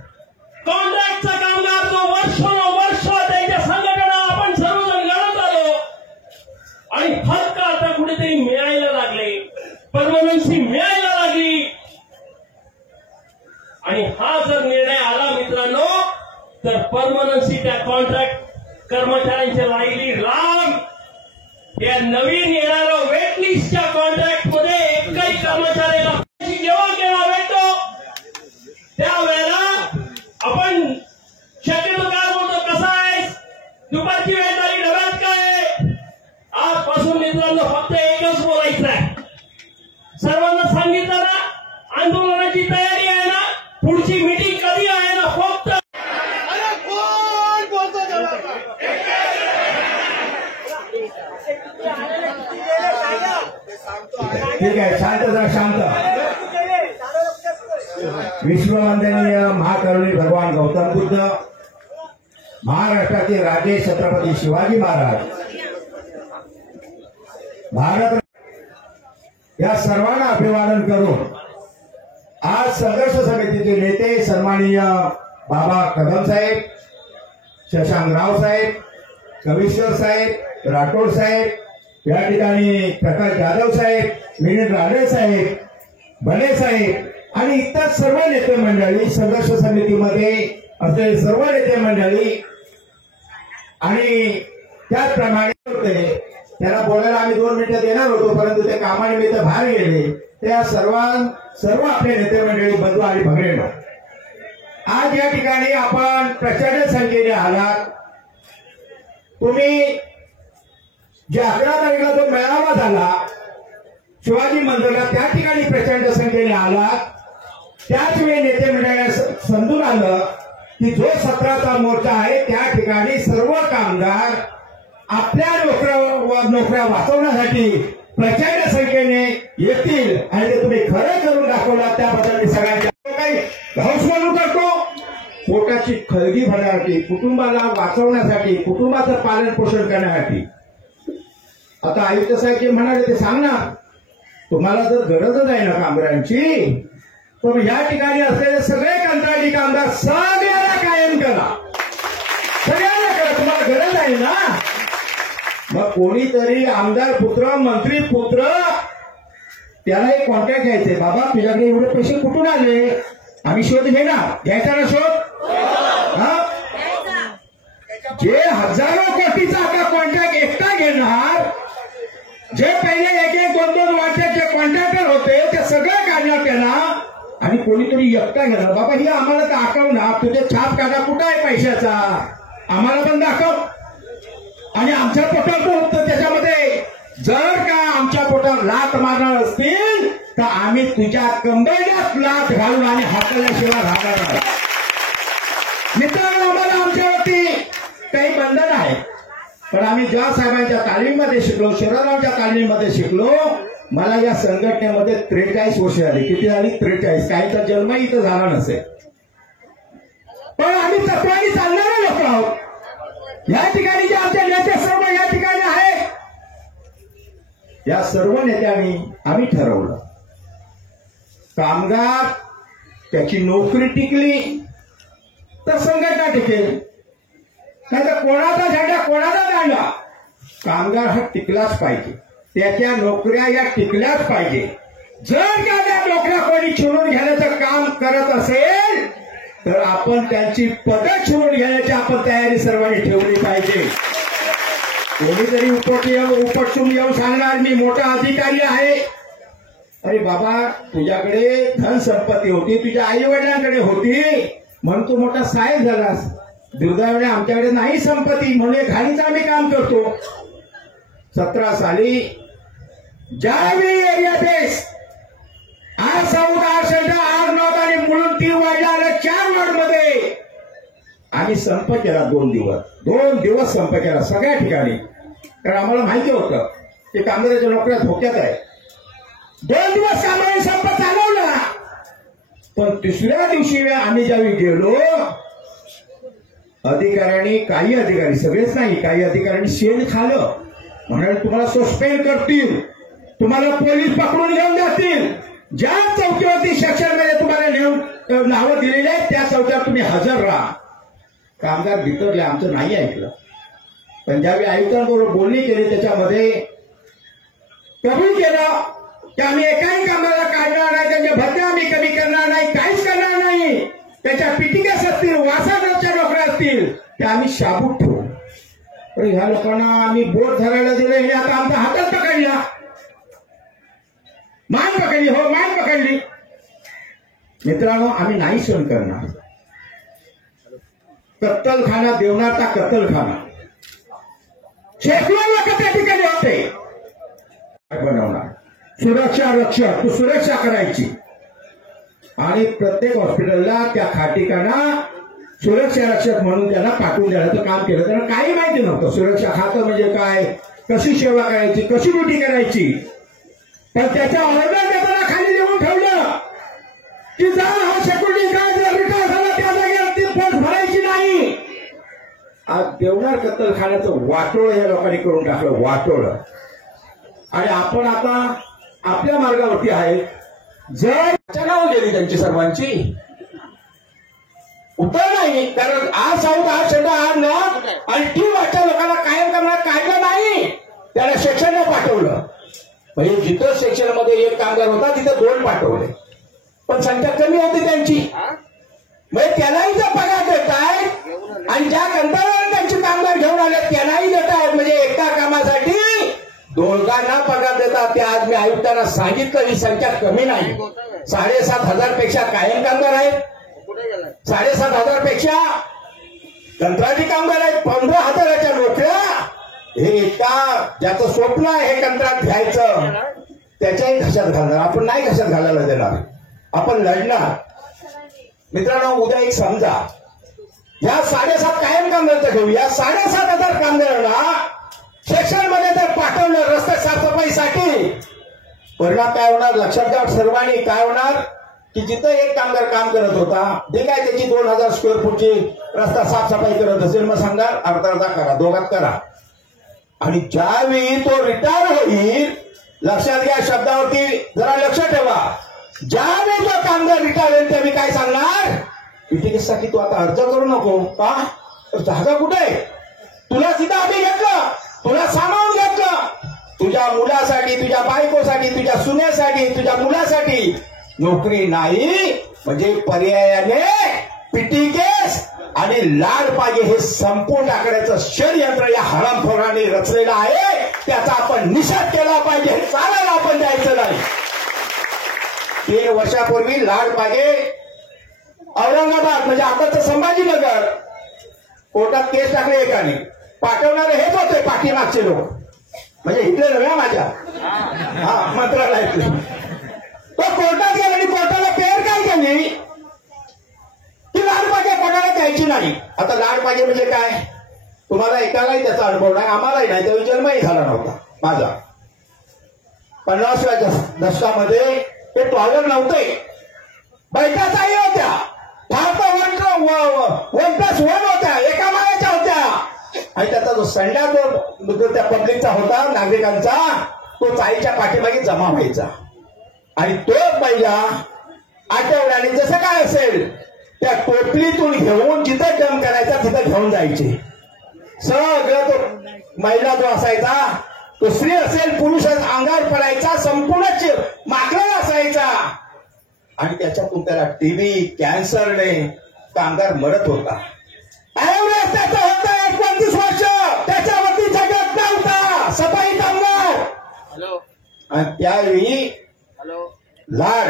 कॉन्ट्रॅक्टचा कामगार जो वर्ष त्यांच्या संघटना आपण सर्वजण लढत आलो आणि फक्त आता कुठेतरी मिळायला लागले, परमनन्सी मिळायला लागली. आणि हा जर निर्णय आला मित्रांनो तर परमनन्सी त्या कॉन्ट्रॅक्ट कर्मचाऱ्यांच्या राहिली लांब. या नवीन येणाऱ्या वेट लिस्टच्या कॉन्ट्रॅक्ट मध्ये एकही कर्मचाऱ्याला जेव्हा भेटतो त्यावेळेला आपण शक्यतो काय बोलतो, कसा आहे, दुपारची वेळ झाली, डब्यात काय. आजपासून मित्रांनो फक्त एकच बोलायचं आहे. सर्वांना सांगितलं ना, आंदोलनाची तयारी आहे ना, पुढची मीटिंग कधी आहे ना, फक्त ठीक आहे, शांत जरा शांत. विश्ववंदनीय महाकरुणी भगवान गौतम बुद्ध, महाराष्ट्राचे राजे छत्रपती शिवाजी महाराज, भारत या सर्वांना अभिवादन करून आज संघर्ष समितीचे नेते सन्माननीय बाबा कदम साहेब, शशांक राव साहेब, कमिशनर साहेब, राठोड साहेब, या ठिकाणी प्रकाश जाधव साहेब, विनीत राणे साहेब, भले साहेब आणि इतर सर्व नेते मंडळी, संघर्ष समितीमध्ये असलेले सर्व नेते मंडळी आणि त्याचप्रमाणे होते, त्याला बोलायला आम्ही 2 मिनिटं देणार होतो, परंतु ते कामानिमित्त बाहेर गेले. त्या सर्व आपले नेते मंडळी, बंधू आणि भगिनींनो, आज या ठिकाणी आपण प्रचंड संख्येने आलात. तुम्ही जे 11 तारखेला जो मेळावा झाला शिवाजी मंदिराला, त्या ठिकाणी प्रचंड संख्येने आलात. त्याच वेळी नेते मंडळाला समजून आलं की जो 17चा मोर्चा आहे त्या ठिकाणी सर्व कामगार आपल्या नोकऱ्या वाचवण्यासाठी प्रचंड संख्येने येतील आणि ते तुम्ही खरं करून दाखवला त्याबद्दल मी सगळ्यांच्या काही हौस म्हणून करतो. पोटाची खळगी भरण्यासाठी, कुटुंबाला वाचवण्यासाठी, कुटुंबाचं पालन पोषण करण्यासाठी. आता आयुक्त साहेब जे म्हणाले ते सांगणार, तुम्हाला जर गरजच आहे ना कामगारांची, तर या ठिकाणी असलेले सगळे कंत्राटी कामगार सगळ्याला कायम करा, सगळ्यांना करा. तुम्हाला गरज आहे ना. मग कोणीतरी आमदार पुत्र, मंत्री पुत्र त्याला एक कॉन्ट्रॅक्ट घ्यायचे. बाबा तुझ्याकडे एवढे पैसे कुठून आले, आम्ही शोध घेणार. घ्यायचा ना शोध. जे हजारो कोटीचा आता कॉन्ट्रॅक्ट एकटा घेणार, जे पहिले एक एक दोन दोन वर्षात जे कॉन्ट्रॅक्टर होते ते सगळं काढणार त्यांना, आणि कोणीतरी एकटा घेणार. बाबा ही आम्हाला दाखव ना, तुझे छाप काढा कुठं आहे पैशाचा, आम्हाला पण दाखव. आणि आमच्या पोटावर तर त्याच्यामध्ये जर का आमच्या पोटावर लात मारणार असतील तर आम्ही तुझ्या कंबरल्यात लात घालून आणि हाताल्याशिवाय राहणार नाही. मित्रांनो, आम्हाला आमच्यावरती काही बंधन आहे, पण आम्ही ज्या साहेबांच्या तालीमीमध्ये शिकलो, शरदरावच्या तालीमीमध्ये शिकलो, मला या संघटनेमध्ये 43 वर्ष झाली. किती झाली? 43. काहीचा जन्म इथं झाला नसेल, पण आम्ही तत्वानी चालणारे लोक आहोत. या ठिकाणी जे आमचे नेते सर्व या ठिकाणी आहेत, या सर्व नेत्यांनी आम्ही ठरवलं, कामगार त्याची नोकरी टिकली तर संघटना टिकेल, नाही तर कोणाचा झेंडा कोणाचा दांडा, कामगार हा टिकलाच पाहिजे, त्याच्या नोकऱ्या या टिकल्याच पाहिजे. जर का त्या नोकऱ्या कोणी छुडून घेण्याचं काम करत असेल तर आपण त्यांची पदं छुडून घेण्याची आपण तयारी सर्वांनी ठेवली पाहिजे. कोणीतरी उपटून येऊन सांगणार मी मोठा अधिकारी आहे. अरे बाबा, तुझ्याकडे धनसंपत्ती होती, तुझ्या आई वडिलांकडे होती म्हणून तू मोठा साहेब झालास. दुर्दैवाने आमच्याकडे नाही संपत्ती, म्हणून घाणीचं आम्ही काम करतो. 17 साली ज्यावेळी area base 8 south 8 centre 8 north आणि मुलून 3 वाजला आलं 4 वॉर्डमध्ये आम्ही संप केला. 2 दिवस संप केला सगळ्या ठिकाणी, कारण आम्हाला माहिती होतं की कामगाराच्या नोकऱ्या धोक्यात आहे. 2 दिवस कामाने संप चालवला, पण तिसऱ्या दिवशी आम्ही ज्यावेळी गेलो, अधिकाऱ्यांनी, काही अधिकारी, सगळेच नाही, काही अधिकाऱ्यांनी शेण खाल्लं. म्हणाले तुम्हाला सस्पेंड करतील, तुम्हाला पोलीस पकडून घेऊन जातील. ज्या चौकीवरती सेक्शनमध्ये तुम्हाला नावं दिलेली आहेत त्या चौकीवर तुम्ही हजर राहा. कामगार बितरले, आमचं नाही ऐकलं. पण ज्यावेळी आयुक्तांबरोबर बोलणी केली त्याच्यामध्ये कबूल केलं की आम्ही एकाही कामाला काढणार नाही, त्यांच्या भत्ते आम्ही कमी करणार नाही, काहीच करणार नाही. त्याच्या पिटिकेस असतील, वासाच्या नोकऱ्या असतील त्या आम्ही शाबूत ठेवू. पण ह्या लोकांना आम्ही बोट धरायला दिले, हे आता आमचा हातात पकडला, मान पकडली, हो मान पकडली. मित्रांनो, आम्ही नाही सहन करणार. कत्तलखाना, देवनारचा कत्तलखाना, शेकडो लोक त्या ठिकाणी होते. बनवणार सुरक्षा रक्षक, तू सुरक्षा करायची आणि प्रत्येक हॉस्पिटलला त्या खाटिकांना सुरक्षा रक्षक म्हणून त्यांना पाठवून देण्याचं काम केलं. त्यांना काही माहिती नव्हतं सुरक्षा खातं म्हणजे काय, कशी सेवा करायची, कशी ड्युटी करायची. पण त्याच्या ऑर्डर देताना खाली लिहून ठेवलं की जर हा सेक्युरिटी गार्ड रिटायर झाला त्या जागेवर ती पोस्ट भरायची नाही. आज देवनार कत्तलखान्याचं वाटोळ या लोकांनी करून टाकलं, वाटोळ. आणि आपण आता आपल्या मार्गावरती आहे. जर नाव गेली त्यांची सर्वांची उत्तर नाही, कारण आज साऊथ आज सेंटर आज नॉर्थ आणि 3 वाजता लोकांना कायम करणार कायदा नाही, त्याला सेक्शनला पाठवलं. म्हणजे जिथं सेक्शनमध्ये 1 कामगार होता तिथं 2 पाठवले, पण संख्या कमी होती त्यांची. म्हणजे त्यालाही जर पगार देत आहेत आणि ज्या कंत्राटदाराने त्यांचे कामगार घेऊन आले त्यांनाही देत आहेत, म्हणजे एका कामासाठी दोघांना पगार देतात. ते आज मी आयुक्तांना सांगितलं ही संख्या कमी नाही. 7,500 पेक्षा कायम कामगार आहेत, 7,500 पेक्षा कंत्राटी कामगार आहेत, 15,000च्या नोकऱ्या. हे एका ज्याचं स्वप्न आहे हे कंत्राट घ्यायचं त्याच्याही घशात घालणार, आपण नाही घशात घालायला देणार, आपण लढणार. मित्रांनो, उद्या एक समजा या 7,500 कायम कामगारांचं घेऊ, या 7,500 कामगारांना सेक्शनमध्ये जर पाठवलं रस्ते साफसफाईसाठी परिणाम काय होणार लक्षात घ्या सर्वांनी. काय होणार की जिथं एक कामगार काम करत होता ठीक आहे त्याची 2000 स्क्वेअर फूटची रस्ता साफसफाई करत असेल मग सांगा अर्धा करा दोघात करा. आणि ज्यावेळी तो रिटायर होईल लक्षात घ्या शब्दावरती जरा लक्ष ठेवा. ज्यावेळी तो कामगार रिटायर होईल त्यावेळी काय सांगणार पीटीकेसाठी तू आता अर्ज करू नको का जागा कुठे आहे तुला सीधा आम्ही घेतलं तुला सामावून घेतलं तुझ्या मुलासाठी तुझ्या बायकोसाठी तुझ्या सुनेसाठी तुझ्या मुलासाठी नोकरी नाही म्हणजे पर्यायाने पीटीकेस आणि लाड पाहिजे हे संपूर्ण टाकण्याचं षडयंत्र या हरामखोराने रचलेलं आहे. त्याचा आपण निषेध केला पाहिजे. हे चालायला आपण द्यायचं नाही. 3 वर्षापूर्वी लाड पाहिजे औरंगाबाद म्हणजे आताचं संभाजीनगर कोर्टात केस टाकले एकाने पाठवणारे हेच होते पाठीमागचे लोक म्हणजे इथले नव्हे माझ्या मंत्रालयातले. तो कोर्टात गेला आणि कोर्टाला पेर काय केली की लाड पाहिजे कोणाला द्यायची नाही. आता लाड पाहिजे म्हणजे काय तुम्हाला एकालाही त्याचा अनुभव नाही आम्हालाही नाही त्यावेळी जन्मही झाला नव्हता माझा. 50व्या दशकामध्ये ते टॉयलेट नव्हते बैठाचाही होत्या फार वन प्लस वन होत्या एका माळ्याच्या होत्या आणि त्याचा जो संडा जो त्या पब्लिकचा होता नागरिकांचा तो चाळीच्या पाठीमागे जमा व्हायचा आणि तो पहिला आठवड्याने जसं काय असेल त्या टोपलीतून घेऊन जिथं जम करायचा तिथं घेऊन जायचे. सगळं तो महिला जो असायचा तो स्त्री असेल पुरुष अंगावर पडायचा संपूर्ण मागला असायचा आणि त्याच्यातून त्याला टीबी कॅन्सरने कामगार मरत होता. एवढंच त्याचं होतं 29 वर्ष त्याच्यावरती जगत नव्हता सफाई कामगार. आणि त्यावेळी लाड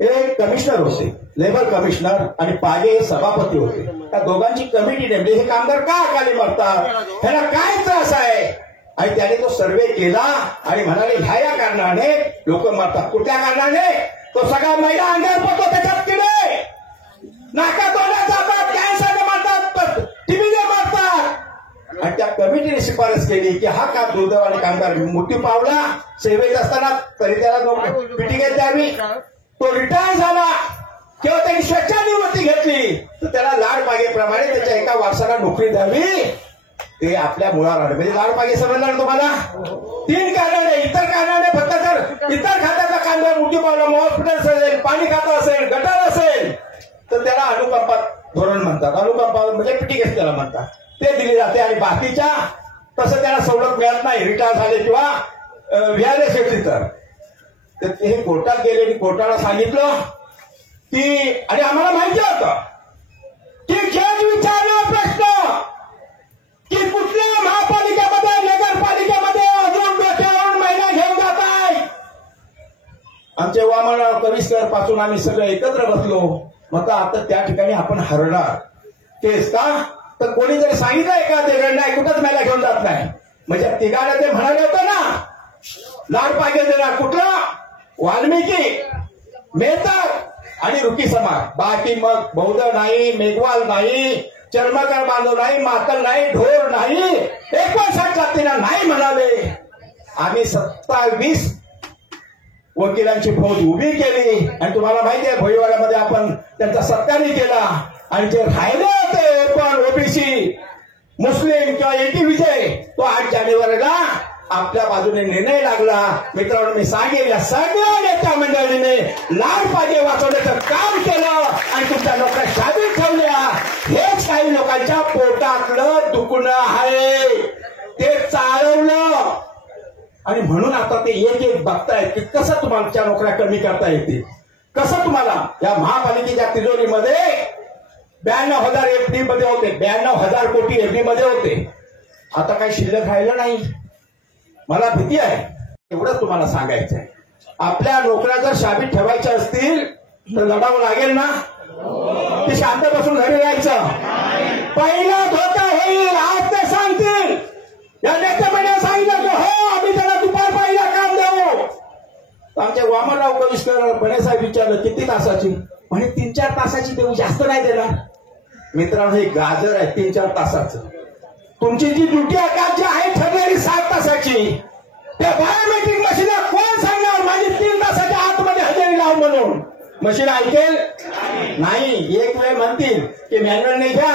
हे कमिशनर होते लेबर कमिशनर आणि पागे हे सभापती होते. त्या दोघांची कमिटी नेमली हे कामगार का अकाली मरतात ह्याला काय त्रास आहे आणि त्याने तो सर्वे केला आणि म्हणाले ह्या कारणाने लोक मरतात. कुठल्या कारणाने तो सगळा महिला अंगावर पडतो त्याच्यात किडे नाका तोंडात जातात कॅन्सरने मरतात टीबीने मरतात. आणि त्या कमिटीने शिफारस केली की हा का दुर्दैवाने कामगार मृत्यू पावला सेवेत असताना तरी त्याला पीटीके द्यावी. तो रिटायर झाला किंवा त्यांनी स्वेच्छानिवृत्ती घेतली तर त्याला लाड पागेप्रमाणे त्याच्या एका वारसाला नोकरी द्यावी. ते आपल्या मुळावर आले म्हणजे लाड पागे समजलं तुम्हाला. 3 कारणाने इतर कारणाने फक्त जर इतर खात्याचा कामगार मृत्यू पावला हॉस्पिटल असेल पाणी खातं असेल गटार असेल तर त्याला अनुकंपा धोरण म्हणतात. अनुकंपा म्हणजे पीटीकेस त्याला म्हणतात ते दिली जाते आणि बाकीच्या तसं त्याला सवलत मिळत नाही रिटायर झाले किंवा व्याज शेती तर हे कोर्टात गेले आणि कोर्टाला सांगितलं की आणि आम्हाला माहिती होतं की जज विचारला प्रश्न की कुठल्या महापालिकेमध्ये नगरपालिकेमध्ये अजून डोक्यावरून महिला घेऊन जात आहे. आमचे वामनराव कविस्कर पासून आम्ही सगळे एकत्र बसलो मग आता त्या ठिकाणी आपण हरणार केस का तर कोणी जरी सांगितलं का ते नाही कुठंच महिला घेऊन जात नाही म्हणजे तिघाला ते म्हणाले होतं ना लाड पागे देणार कुठला वाल्मिकी मेहतर आणि रुकी समाज बाकी मग बौद्ध नाही मेघवाल नाही चर्मकार बांधव नाही माकल नाही ढोर नाही 59 जातीला नाही म्हणाले. आम्ही 27 वकिलांची फौज उभी केली आणि तुम्हाला माहिती आहे भोईवाड्यामध्ये आपण त्यांचा सत्कारही केला आणि जे राहिले होते पण ओबीसी मुस्लिम किंवा एनटीव्हीचे तो 8 जानेवारीला आपल्या बाजूने निर्णय लागला. मित्रांनो मी सांगेन या सगळ्या नेत्या मंडळीने लाड पागे वाचवण्याचं काम केलं आणि तुमच्या लोकांना शाबीत ठेवल्या. हेच काही लोकांच्या पोटातलं दुखणं आहे ते चालवलं आणि म्हणून आता ते एक बघतायत की कसं तुम्हाला नोकऱ्या कमी करता येतील कसं तुम्हाला या महापालिकेच्या तिजोरीमध्ये 92,000 एफडी मध्ये होते 92,000 कोटी एफडी मध्ये होते. आता काही शिल्लक राहिलं नाही. मला भीती आहे एवढंच तुम्हाला सांगायचं आहे. आपल्या नोकऱ्या जर शाबीत ठेवायच्या असतील तर लढावं लागेल ना की शांत बसून घरी राहायचं. पहिला धोका होईल आज ते सांगतील या नेत्याने सांगितलं की हो आम्ही त्याला दुपार पहिला काम देऊ. आमच्या वामनराव कविस्कर बनेसाहेब विचारलं किती तासाची म्हणे 3-4 तासाची देऊ जास्त नाही देणार. मित्रांनो हे गाजर आहे 3-4 तासाचं. तुमची जी ड्युटी आकाराची आहे ठरलेली 7 तासाची त्या बायोमेट्रिक मशीन कोण सांगणार मशीन ऐकेल नाही. एक वेळ म्हणतील की मॅन्युअल नाही घ्या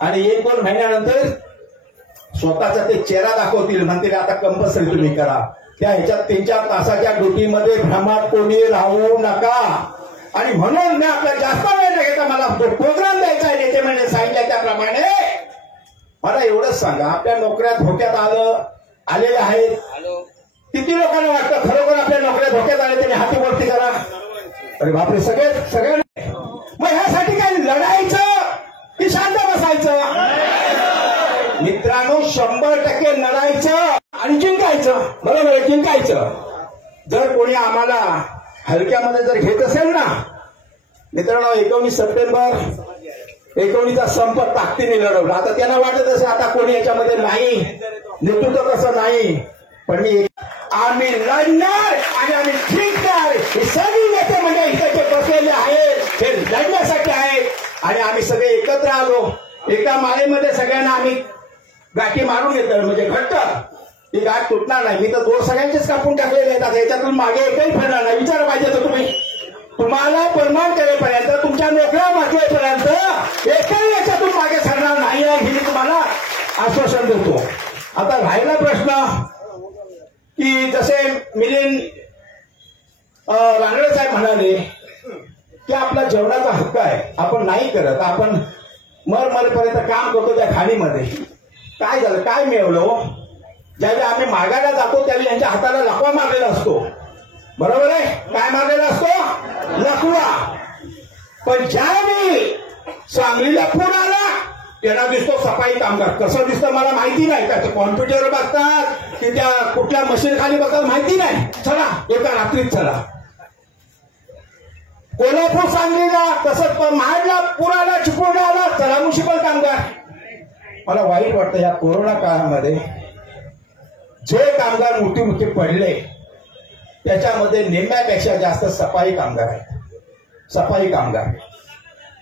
आणि 1-2 महिन्यानंतर स्वतःचा ते चेहरा दाखवतील, म्हणतील आता कंपल्सरी तुम्ही करा. त्या ह्याच्यात 3-4 तासाच्या ड्युटीमध्ये भ्रमात कोणी राहू नका. आणि म्हणून मी आपल्याला जास्त वेळ न घेता मला जो प्रोग्राम द्यायचा आहे नेते म्हणजे सांगितलं त्याप्रमाणे मला एवढंच सांगा, आपल्या नोकऱ्या धोक्यात आलेल्या आहेत. किती लोकांना वाटतं खरोखर आपल्या नोकऱ्या धोक्यात आल्या त्यांनी हाती वरती करा. अरे बापरे, सगळ्यांना. मग ह्यासाठी काय लढायचं की शांत बसायचं? मित्रांनो, 100% लढायचं आणि जिंकायचं. बरोबर, जिंकायचं. जर कोणी आम्हाला हलक्यामध्ये जर घेत असेल ना मित्रांनो, 19 सप्टेंबर 19चा संप ताकदीने लढवला. आता त्यांना वाटत असेल आता कोणी याच्यामध्ये नाही, नेतृत्व कसं नाही, पण आम्ही लढणार आणि आम्ही जिंकणार. हे सगळी नेते म्हणजे इथे बसलेले आहेत हे लढण्यासाठी आहेत. आणि आम्ही सगळे एकत्र आलो, एका माळेमध्ये सगळ्यांना आम्ही गाठी मारून घेतलं, म्हणजे घट्ट. ही गाठ तुटणार नाही. मी तर दोर सगळ्यांचेच कापून टाकलेले आहेत. आता याच्यातून मागे एकही फिरणार नाही. विचार पाहिजे तर तुम्ही, तुम्हाला परमान करेपर्यंत, तुमच्या नोकऱ्या वाचवेपर्यंत एकही याच्यातून मागे सरणार नाही आहे हे मी तुम्हाला आश्वासन देतो. आता राहिला प्रश्न की जसे मिलिंद रानडे साहेब म्हणाले की आपला जेवणाचा हक्क आहे, आपण नाही करत, आपण मरपर्यंत काम करतो त्या खाणीमध्ये. काय झालं, काय मिळवलं? ज्यावेळी आम्ही मागायला जातो त्यावेळी यांच्या हाताला लकवा मारलेला असतो. बरोबर आहे, काय मारलेला असतो? लकवा. पण ज्यावेळी सांगलीला पूर आला त्यांना दिसतो सफाई कामगार. कसं दिसतं मला माहिती नाही, त्याचं कॉम्प्युटर बघतात की त्या कुठल्या मशीन खाली बघतात माहिती नाही. चला एका रात्रीत चला. कोल्हापूर सांगलीला तसंच महाडला पुराला चिपळूणला चला म्युन्सिपल कामगार. मला वाईट वाटतं या कोरोना काळामध्ये जे कामगार मोठी पडले त्याच्यामध्ये निम्म्यापेक्षा जास्त सफाई कामगार आहेत. सफाई कामगार.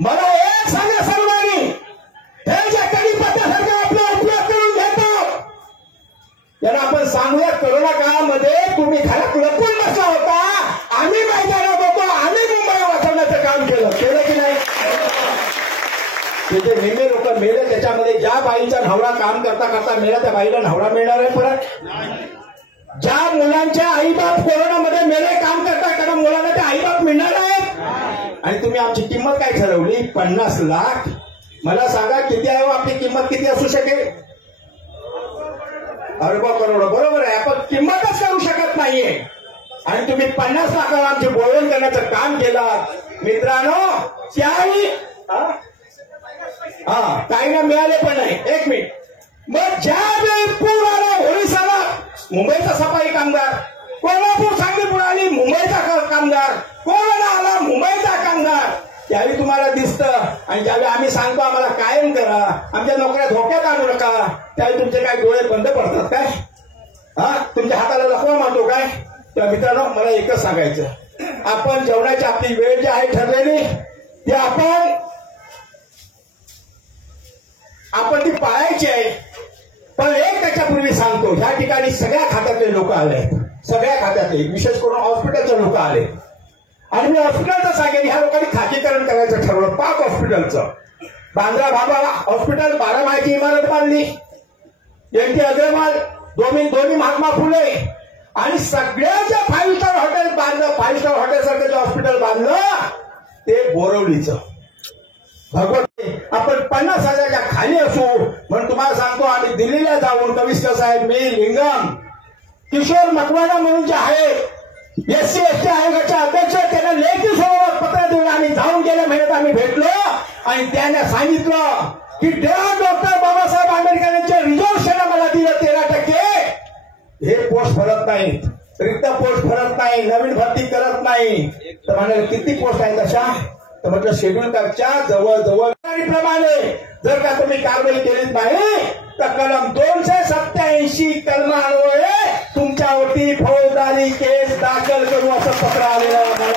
मला एक सांगा सर्वांनी, हे ज्या कढीपत्त्यासारखं आपला उपयोग करून घेतो त्यांना आपण सांगूया कोरोना काळामध्ये तुम्ही घरात लपून बसला होता, आम्ही मैदानात होतो, आम्ही मुंबई वाचवण्याचं काम केलं की नाही? तिथे नेहमी लोक मेले त्याच्यामध्ये ज्या बाईचा नवरा काम करता करता मेला त्या बाईला नवरा मिळणार आहे परत? ज्या मुलांच्या आईबाप कोरोनामध्ये मेले काम करता कारण मुलांना ते आईबाप मिळणार आहेत. आणि तुम्ही आमची किंमत काय ठरवली? 50 लाख. मला सांगा किती आहे आपली किंमत, किती असू शकेल? अरबो करोड. बरोबर आहे, आपण किंमतच करू शकत नाहीये. आणि तुम्ही 50 लाखाला आमचे बोलवण करण्याचं काम केलं. मित्रांनो, त्यावेळी काही ना मिळाले पण नाही. 1 मिनिट. मग ज्यावेळी पूर आला ओरिसाला, मुंबईचा सफाई कामगार, कोल्हापूर सांगली पूर आली, मुंबईचा कामगार, कोरोना आला, मुंबईचा कामगार, त्यावेळी तुम्हाला दिसतं. आणि ज्यावेळी आम्ही सांगतो आम्हाला कायम करा, आमच्या नोकऱ्या धोक्यात आणू नका, त्यावेळी तुमचे काय डोळे बंद पडतात काय? तुमच्या हाताला लकवा मारतो काय? तर मित्रांनो, मला एकच सांगायचं, आपण जेवणाची आपली वेळ जी आहे ठरलेली ती आपण ती पाळायची आहे. पण एक त्याच्यापूर्वी सांगतो, ह्या ठिकाणी सगळ्या खात्यातले लोक आले आहेत. सगळ्या खात्यातले, विशेष करून हॉस्पिटलचे लोक आले. आणि मी हॉस्पिटलचं सांगेन, ह्या लोकांनी खाजगीकरण करायचं ठरवलं. 5 हॉस्पिटलचं. बांद्रा भाभा हॉस्पिटल 12 माळ्याची इमारत बांधली. एन टी अग्रवाल, दोन्ही महात्मा फुले आणि सगळ्याच्या 5 स्टार हॉटेल बांधलं. 5 स्टार हॉटेल सारखं जे हॉस्पिटल बांधलं ते बोरवलीचं. भगवत आपण 50,000च्या खाली असू म्हणून तुम्हाला सांगतो, आम्ही दिल्लीला जाऊन कविष्कर साहेब, मी, लिंगम, किशोर मकवाना म्हणून जे आहे SC/ST आयोगाचे अध्यक्ष, त्यांना लेखी स्वरूपात पत्र देऊन आम्ही जाऊन गेल्या महिन्यात आम्ही भेटलो आणि त्यांना सांगितलं की डॉक्टर बाबासाहेब आंबेडकर यांच्या रिझर्वेशन मला दिलं 13%. हे पोस्ट भरत नाही, रिक्त पोस्ट भरत नाही, नवीन भरती करत नाही. तर म्हणाले किती पोस्ट आहेत अशा? तर म्हटलं शेड्यूल कास्टच्या जवळजवळ प्रमाणे जर का तुम्ही कारवाई केलीच नाही तर कलम 287 कलमान्वये तुमच्यावरती फौजदारी केस दाखल करू असं पत्र आलेलं आहे. मला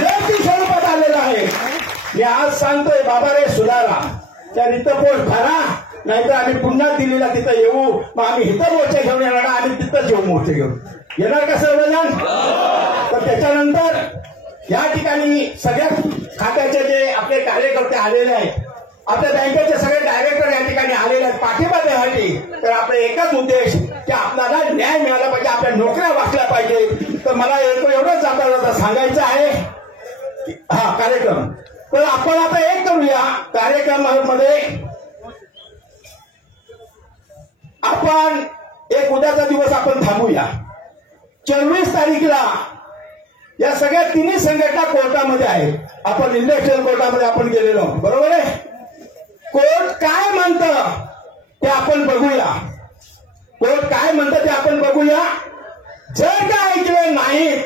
लेखी स्वरूपात आलेलं आहे. मी आज सांगतोय, बाबा रे सुधारा, त्या रिक्त पोस्ट भरा, नाहीतर आम्ही पुन्हा दिल्लीला तिथं येऊ. मग आम्ही इथं मोर्चे घेऊन येणार, आम्ही तिथंच येऊ मोर्चे घेऊन. येणार का सर्वजण? तर त्याच्यानंतर या ठिकाणी सगळ्या खात्याचे जे आपले कार्यकर्ते आलेले आहेत, आपल्या बँकेचे सगळे डायरेक्टर या ठिकाणी आलेले आहेत पाठिंबा देण्यासाठी. तर आपला एकच उद्देश की आपल्याला न्याय मिळाला पाहिजे, आपल्या नोकऱ्या वाचल्या पाहिजे. तर मला एवढंच जाता सांगायचं आहे हा कार्यक्रम. तर आपण आता एक करूया कार्यक्रमामध्ये, आपण एक उद्याचा दिवस आपण थांबूया. 24 तारीखला या सगळ्या तिन्ही संघटना कोर्टामध्ये आहेत. आपण इंडस्ट्रियल कोर्टामध्ये आपण गेलेलो, बरोबर आहे. कोर्ट काय म्हणतं ते आपण बघूया. कोर्ट काय म्हणतं ते आपण बघूया. जर का ऐकलं नाही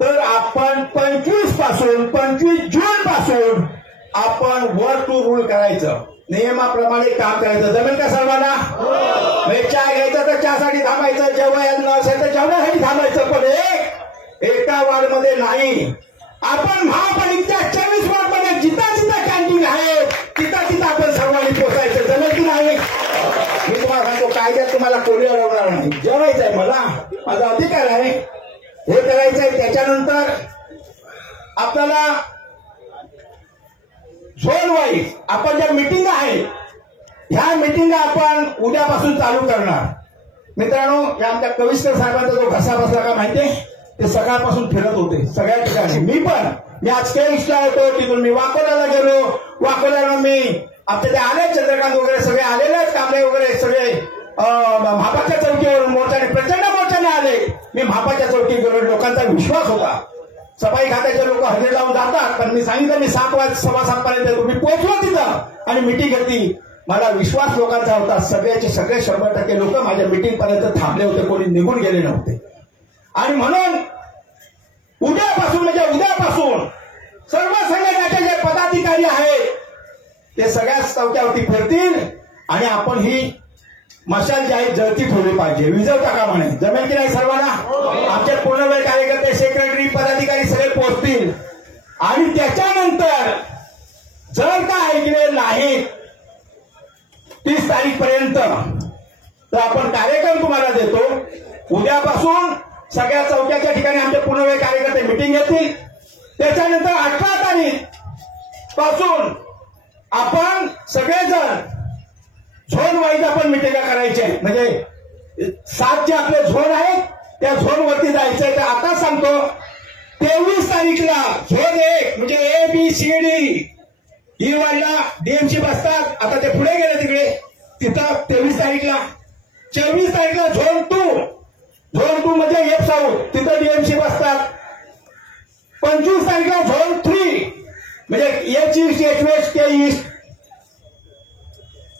तर आपण 25 जून पासून आपण वर्क टू रूल करायचं, नियमाप्रमाणे काम करायचं. जमेल का सर्वांना? चहा घ्यायचा तर चहासाठी थांबायचं, जेवण नसेल तर जेवणासाठी थांबायचं, पण एका वार्डमध्ये नाही. आपण महापालिकेच्या 24 वार्डमध्ये जिथं जिथं कॅन्टीन आहे तिथं आपण सर्वांनी पोचायचं. जमेल की नाही? मी तुम्हाला सांगतो, कायद्यात तुम्हाला कोणी अडवणार नाही. जेवायचं आहे, मला माझा अधिकार आहे, हे करायचं आहे. त्याच्यानंतर आपल्याला झोन वाईज आपण ज्या मिटिंग आहे, ह्या मिटिंग आपण उद्यापासून चालू करणार. मित्रांनो, या आमच्या कविस्कर साहेबांचा जो घसा बसला का माहितीये, ते सकाळपासून फिरत होते सगळ्या ठिकाणी. मी आज केसला होतो, तिथून मी वाकोल्याला गेलो. वाकोल्याला मी आपले ते आले, चंद्रकांत वगैरे सगळे आलेले आहेत, कांबळे वगैरे सगळे महापाच्या चौकीवर मोर्चाने, प्रचंड मोर्चाने आले. मी महापाच्या चौकी गेलो, लोकांचा विश्वास होता. सफाई खात्याचे लोक हजेरी लावून जातात, पण मी सांगितलं मी 7:15 पर्यंत तुम्ही पोहोचलो तिथं आणि मिटिंग घेतली. मला विश्वास लोकांचा होता. सगळे 100% लोक माझ्या मिटिंग पर्यंत थांबले होते, कोणी निघून गेले नव्हते. आणि म्हणून उद्यापासून सर्व संघटनेचे जे पदाधिकारी आहेत ते सगळ्याच चौक्यावरती फिरतील आणि आपण ही मशाल जी आहे जळती ठेवली पाहिजे, विजवता कामा नये. जमेल की नाही सर्वांना? आमचे पूर्णवेळ कार्यकर्ते, सेक्रेटरी, पदाधिकारी सगळे पोहोचतील. आणि त्याच्यानंतर जर का ऐकले नाही 30 तारीखपर्यंत तर आपण कार्यक्रम तुम्हाला देतो. उद्यापासून सगळ्या चौक्याच्या ठिकाणी आमचे पूर्णवेळ कार्यकर्ते मिटिंग घेतील. त्याच्यानंतर 18 तारीख पासून आपण सगळेजण झोन वाईज आपण मिटिंगा करायचे. म्हणजे 7 जे आपले झोन आहेत त्या झोनवरती जायचंय. तर आता सांगतो, 23 तारीखला झोन 1 म्हणजे ABCD ही वाढला डीएमसी बसतात. आता ते पुढे गेले तिकडे, तिथं 23 तारीखला. 24 तारीखला झोन 2 म्हणजे एफ साऊथ, तिथं डीएमसी बसतात. 25 तारीखला झोन 3 म्हणजे एच ईस्ट, एच वेस्ट, के ईस्ट.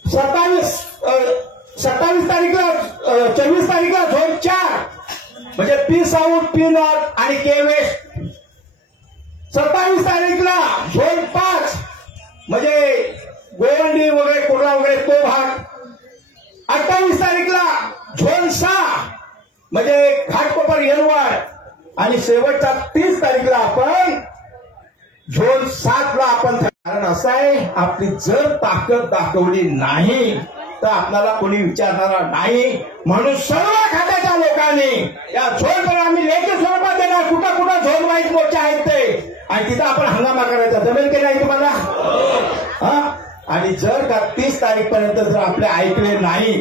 27 तारीखला 24 तारीखला झोन 4 म्हणजे पी साऊथ, पी नॉर्थ आणि के वेस्ट. 27 तारीखला झोन 5 म्हणजे गोवंडी वगैरे, कुर्ला वगैरे तो भाग. 28 तारीखला झोन 6 म्हणजे घाटकोपर, येरवाड. आणि शेवटच्या 30 तारीखला आपण झोन 7 ला आपण. कारण असं आहे, आपली जर ताकद दाखवली नाही तर आपल्याला कोणी विचारणार नाही. म्हणून सर्व खात्याच्या लोकांनी या झोनवर आम्ही लेखी स्वरूपात देणार, कुठं कुठं झोन वाईज मोर्चा आहेत ते, आणि तिथं आपण हंगामा करायचा. जमेल की नाही तुम्हाला? आणि जर का 30 तारीखपर्यंत जर आपले ऐकले नाही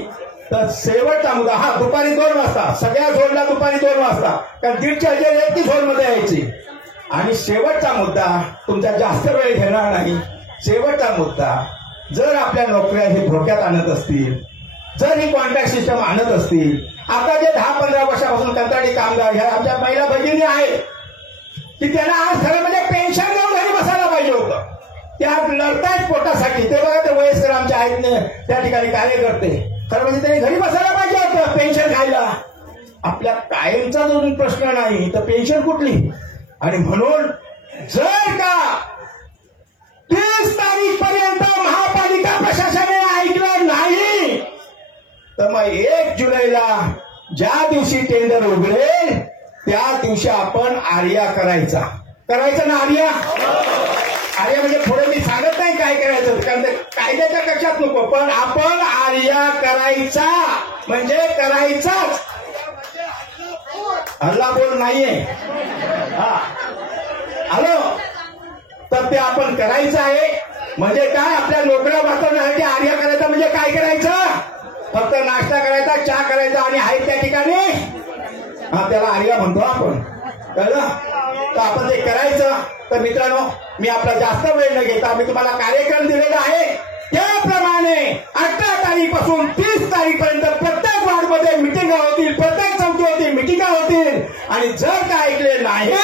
तर शेवटचा मुद्दा हा दुपारी 2 वाजता, सगळ्या झोनला दुपारी 2 वाजता, कारण 150 झोनमध्ये यायची. आणि शेवटचा मुद्दा, तुमचा जास्त वेळ घेणार नाही, शेवटचा मुद्दा, जर आपल्या नोकऱ्या हे धोक्यात आणत असतील, जर ही कॉन्ट्रॅक्ट सिस्टम आणत असतील, आता जे 10-15 वर्षापासून कंत्राटी कामगार ह्या आमच्या महिला भगिनी आहेत की त्यांना आज खरं म्हणजे पेन्शन घेऊन घरी बसायला पाहिजे होतं, त्या लढतायत पोटासाठी. ते बघा ते वयस्कर आमच्या आहेत त्या ठिकाणी कार्यकर्ते, खरं म्हणजे त्यांनी घरी बसायला पाहिजे होतं पेन्शन खायला. आपल्या कायमचा जो प्रश्न नाही तर पेन्शन कुठली? आणि म्हणून जर का 30 तारीखपर्यंत महापालिका प्रशासनाने ऐकलं नाही तर मग 1 जुलैला ज्या दिवशी टेंडर उघडेल त्या दिवशी आपण आर्या करायचा ना. आर्या म्हणजे पुढे मी सांगत नाही काय करायचं, कारण कायद्याच्या कक्षात नको, पण आपण आर्या करायचा म्हणजे करायचाच. हल्ला बोल नाहीये. तर ते आपण करायचं आहे. म्हणजे काय, आपल्या नोकऱ्या वाचवण्यासाठी आर्य करायचं म्हणजे काय करायचं, फक्त नाश्ता करायचा, चहा करायचा आणि आहे त्या ठिकाणी त्याला आर्य म्हणतो आपण, कळलं. तर आपण ते करायचं. तर मित्रांनो, मी आपला जास्त वेळ न घेता मी तुम्हाला कार्यक्रम दिलेला आहे. त्याप्रमाणे 18 तारीखपासून 30 तारीखपर्यंत प्रत्येक वार्डमध्ये मिटिंगा होतील, प्रत्येक चौकीवरती मिटिंगा होतील. आणि जर का ऐकले नाहीत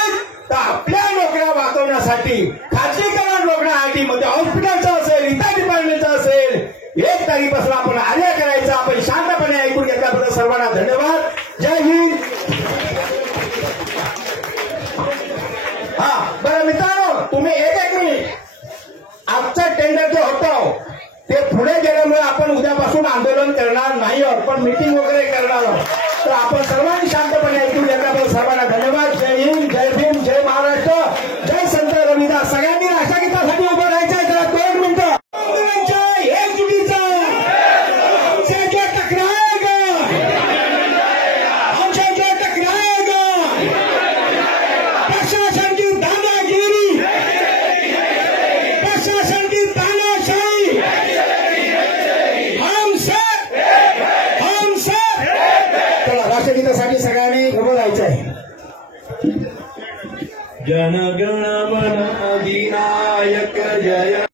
तर आपल्या नोकऱ्या वाचवण्यासाठी, खाजगीकरण रोखण्यासाठी, मध्ये हॉस्पिटलचं असेल, इतर डिपार्टमेंटचं असेल, 1 तारीखपासून आपण आर्य करायचं. आपण शांतपणे ऐकून घेतल्याबद्दल सर्वांना धन्यवाद. जय हिंद. बरं मित्रांनो, तुम्ही एक मिनिट, आजचं टेंडर जे होतं ते पुढे गेल्यामुळे आपण उद्यापासून आंदोलन करणार नाही आहोत, पण मीटिंग वगैरे करणार आहोत. तर आपण सर्वांनी शांतपणे ऐकून घेतल्याबद्दल सर्वांना धन्यवाद. जय हिंद, जय भीम, जय महाराष्ट्र, जय संत रविदास. सगळ्यांनी राष्ट्रगीतासाठी उभं राहायचं आहे. जरा 2 मिनिटं. एकजुटीचा हमसे जो टकराएगा, हमसे जो टकराएगा, प्रशासन की दादागिरी, प्रशासन की तानाशाही, हमसे राष्ट्रगीतासाठी सगळ्यांनी उभं राहायचं आहे. जनगण मन अधिनायक जय